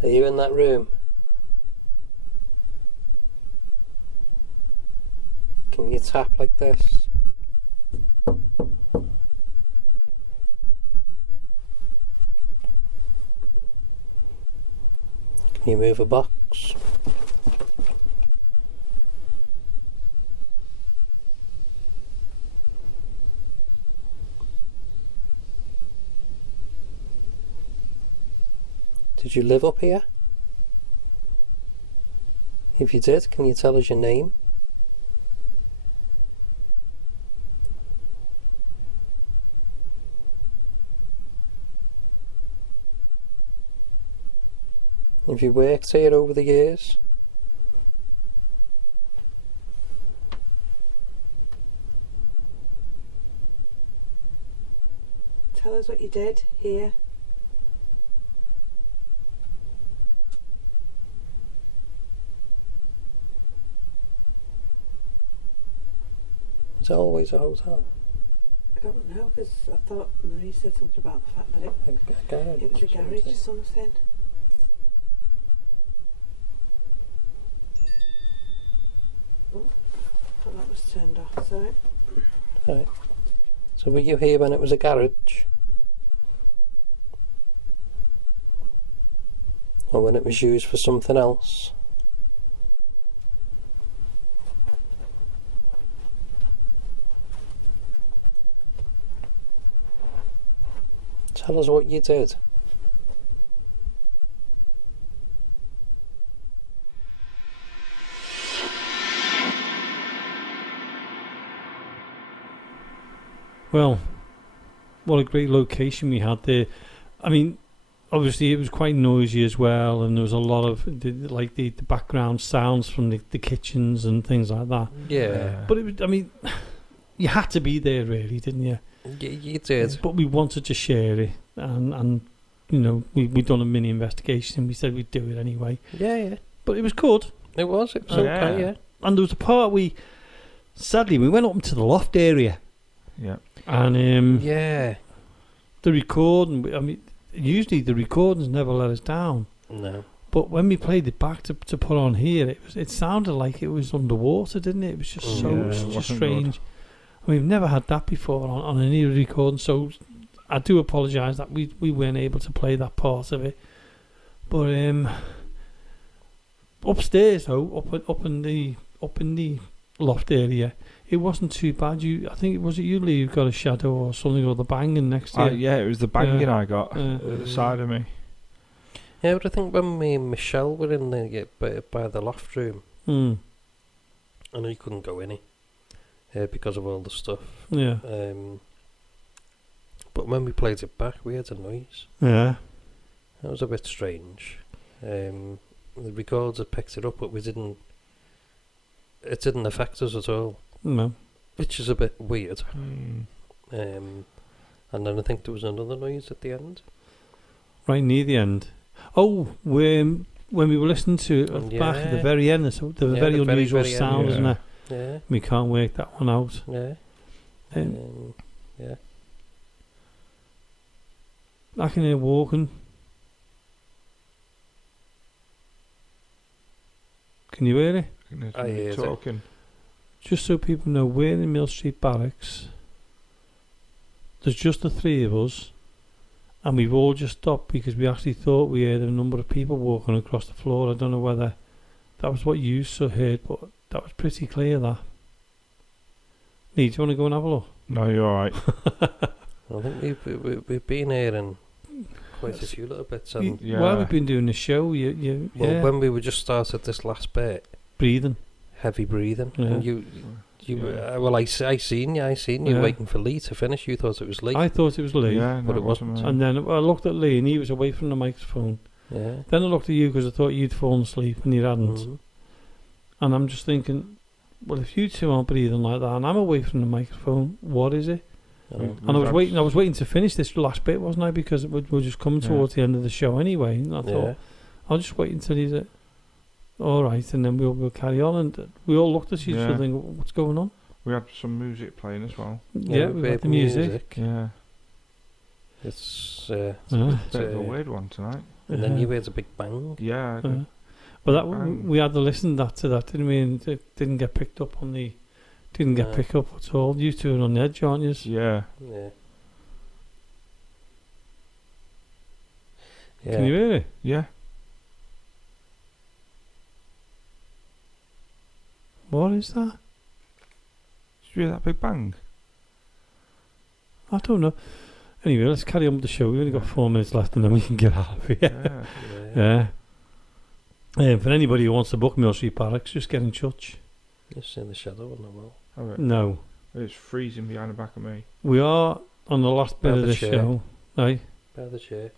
Are you in that room? Can you tap like this? Can you move a box? Did you live up here? If you did, can you tell us your name? Have you worked here over the years? Tell us what you did here. Is it always a hotel? I don't know, because I thought Marie said something about the fact that A garage? it was a garage or something. Oh, I thought that was turned off, sorry. Right. So were you here when it was a garage? Or when it was used for something else. Tell us what you did. Well, what a great location we had there. I mean, obviously it was quite noisy as well, and there was a lot of the background sounds from the kitchens and things like that. Yeah. But it was, I mean, you had to be there really, didn't you? You did. But we wanted to share it, and you know, we'd done a mini investigation, and we said we'd do it anyway. Yeah. But it was good. It was okay, yeah. And there was a part sadly, we went up into the loft area. Yeah. And yeah. The recording, I mean, usually the recordings never let us down. No. But when we played it back to put on here, it sounded like it was underwater, didn't it? It was just just strange. Good. We've never had that before on any recording, so I do apologise that we weren't able to play that part of it. But upstairs though, up in the loft area, it wasn't too bad. I think it was you, Lee, who got a shadow or something, or the banging next to you. Yeah, it was the banging I got at the side of me. Yeah, but I think when me and Michelle were in there by the loft room, I know you couldn't go in it because of all the stuff. Yeah. But when we played it back, we heard a noise. Yeah. That was a bit strange. The recorder picked it up, but it didn't affect us at all. No. Which is a bit weird. And then I think there was another noise at the end. Right near the end. Oh, when we were listening to it at the back at the very end, there was very unusual sound, isn't there? Yeah. We can't work that one out. Yeah. Yeah. I can hear walking. Can you hear it? I hear talking. Just so people know, we're in Mill Street Barracks. There's just the three of us, and we've all just stopped because we actually thought we heard a number of people walking across the floor. I don't know whether that was what you heard, but that was pretty clear, that. Lee, do you want to go and have a look? No, you're alright. I think we've been here in quite a few little bits. And while we've been doing the show, when we were just started this last bit, breathing, heavy breathing, and I seen you waiting for Lee to finish. You thought it was Lee. I thought it was Lee, but it wasn't. And then I looked at Lee, and he was away from the microphone. Yeah. Then I looked at you because I thought you'd fallen asleep, and you hadn't. And I'm just thinking, well, if you two aren't breathing like that, and I'm away from the microphone, what is it? And I was waiting to finish this last bit, wasn't I? Because we're just coming towards the end of the show anyway. And I thought, I'll just wait until he's all right, and then we'll carry on. And we all looked at each other and think, what's going on? We had some music playing as well. Yeah, we had the music. Yeah. It's a bit of a weird one tonight. And then you heard a big bang. Yeah. But we had to listen to that, didn't we? And it didn't get picked up on the... Didn't get picked up at all. You two are on the edge, aren't you? Yeah. Can you hear it? Yeah. What is that? Did you hear that big bang? I don't know. Anyway, let's carry on with the show. We've only got 4 minutes left and then we can get out of here. Yeah. For anybody who wants to book Mill Street Barracks, just get in touch. Just in the shadow on the wall. No. It's freezing behind the back of me. We are on the last bit of the show. Right? By the chair.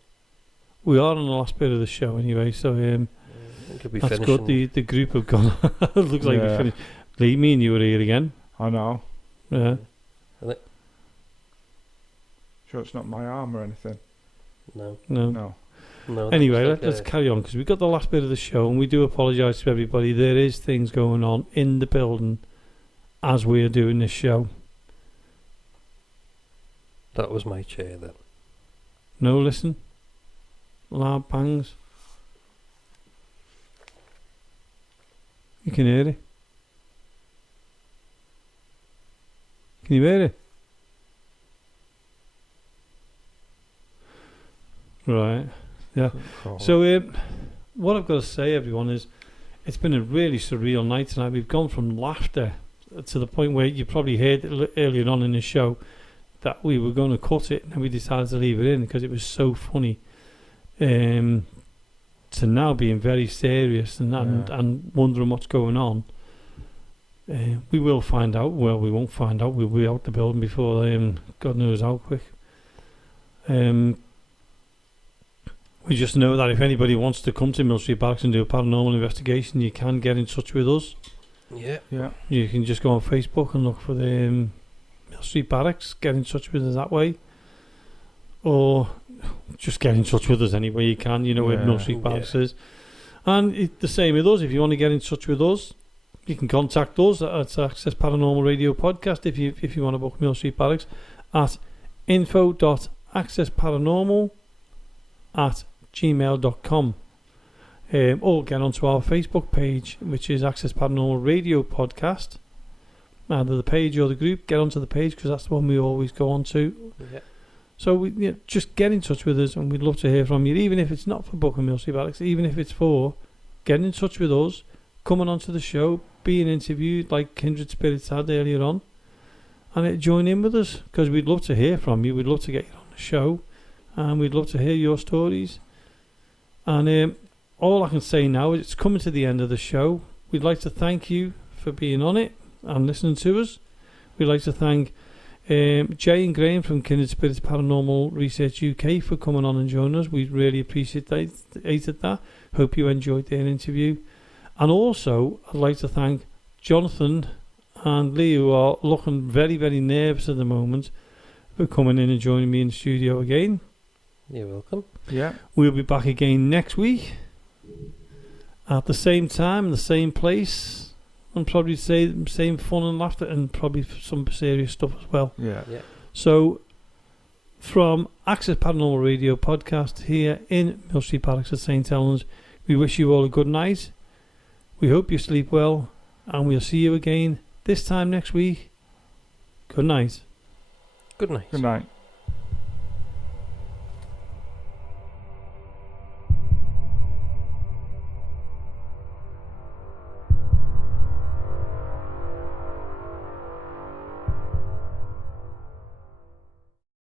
We are on the last bit of the show anyway, so that's good. The group have gone. It looks like we finished. Lee, me and you were here again. I know. Yeah. Sure it's not my arm or anything? No. Anyway, let's carry on, because we've got the last bit of the show, and we do apologise to everybody. There is things going on in the building as we are doing this show. That was my chair then. No, listen. Loud bangs. You can hear it. Can you hear it? Right. Yeah. So what I've got to say, everyone, is it's been a really surreal night tonight. We've gone from laughter to the point where you probably heard earlier on in the show that we were going to cut it, and we decided to leave it in because it was so funny. To now being very serious and wondering what's going on. We will find out. Well, we won't find out. We'll be out the building before God knows how quick. We just know that if anybody wants to come to Mill Street Barracks and do a paranormal investigation, you can get in touch with us. Yeah. You can just go on Facebook and look for the Mill Street Barracks, get in touch with us that way. Or just get in touch with us any way you can, where Mill Street Barracks is. And the same with us. If you want to get in touch with us, you can contact us at Access Paranormal Radio Podcast if you want to book Mill Street Barracks at info.accessparanormal@gmail.com. Or get onto our Facebook page, which is Access Paranormal Radio Podcast. Either the page or the group. Get onto the page because that's the one we always go on to. Yeah. So just get in touch with us, and we'd love to hear from you, even if it's not for booking Mill Street Barracks, even if it's for getting in touch with us, coming onto the show, being interviewed like Kindred Spirits had earlier on, and join in with us because we'd love to hear from you. We'd love to get you on the show, and we'd love to hear your stories. And all I can say now is it's coming to the end of the show. We'd like to thank you for being on it and listening to us. We'd like to thank Jay and Graham from Kindred Spirits Paranormal Research UK for coming on and joining us. We really appreciated that. Hope you enjoyed their interview. And also, I'd like to thank Jonathan and Lee, who are looking very, very nervous at the moment, for coming in and joining me in the studio again. You're welcome. Yeah. We'll be back again next week at the same time, the same place. And probably say the same fun and laughter and probably some serious stuff as well. Yeah. So, from Access Paranormal Radio Podcast here in Mill Street Barracks at St. Helens, we wish you all a good night. We hope you sleep well, and we'll see you again this time next week. Good night. Good night. Good night.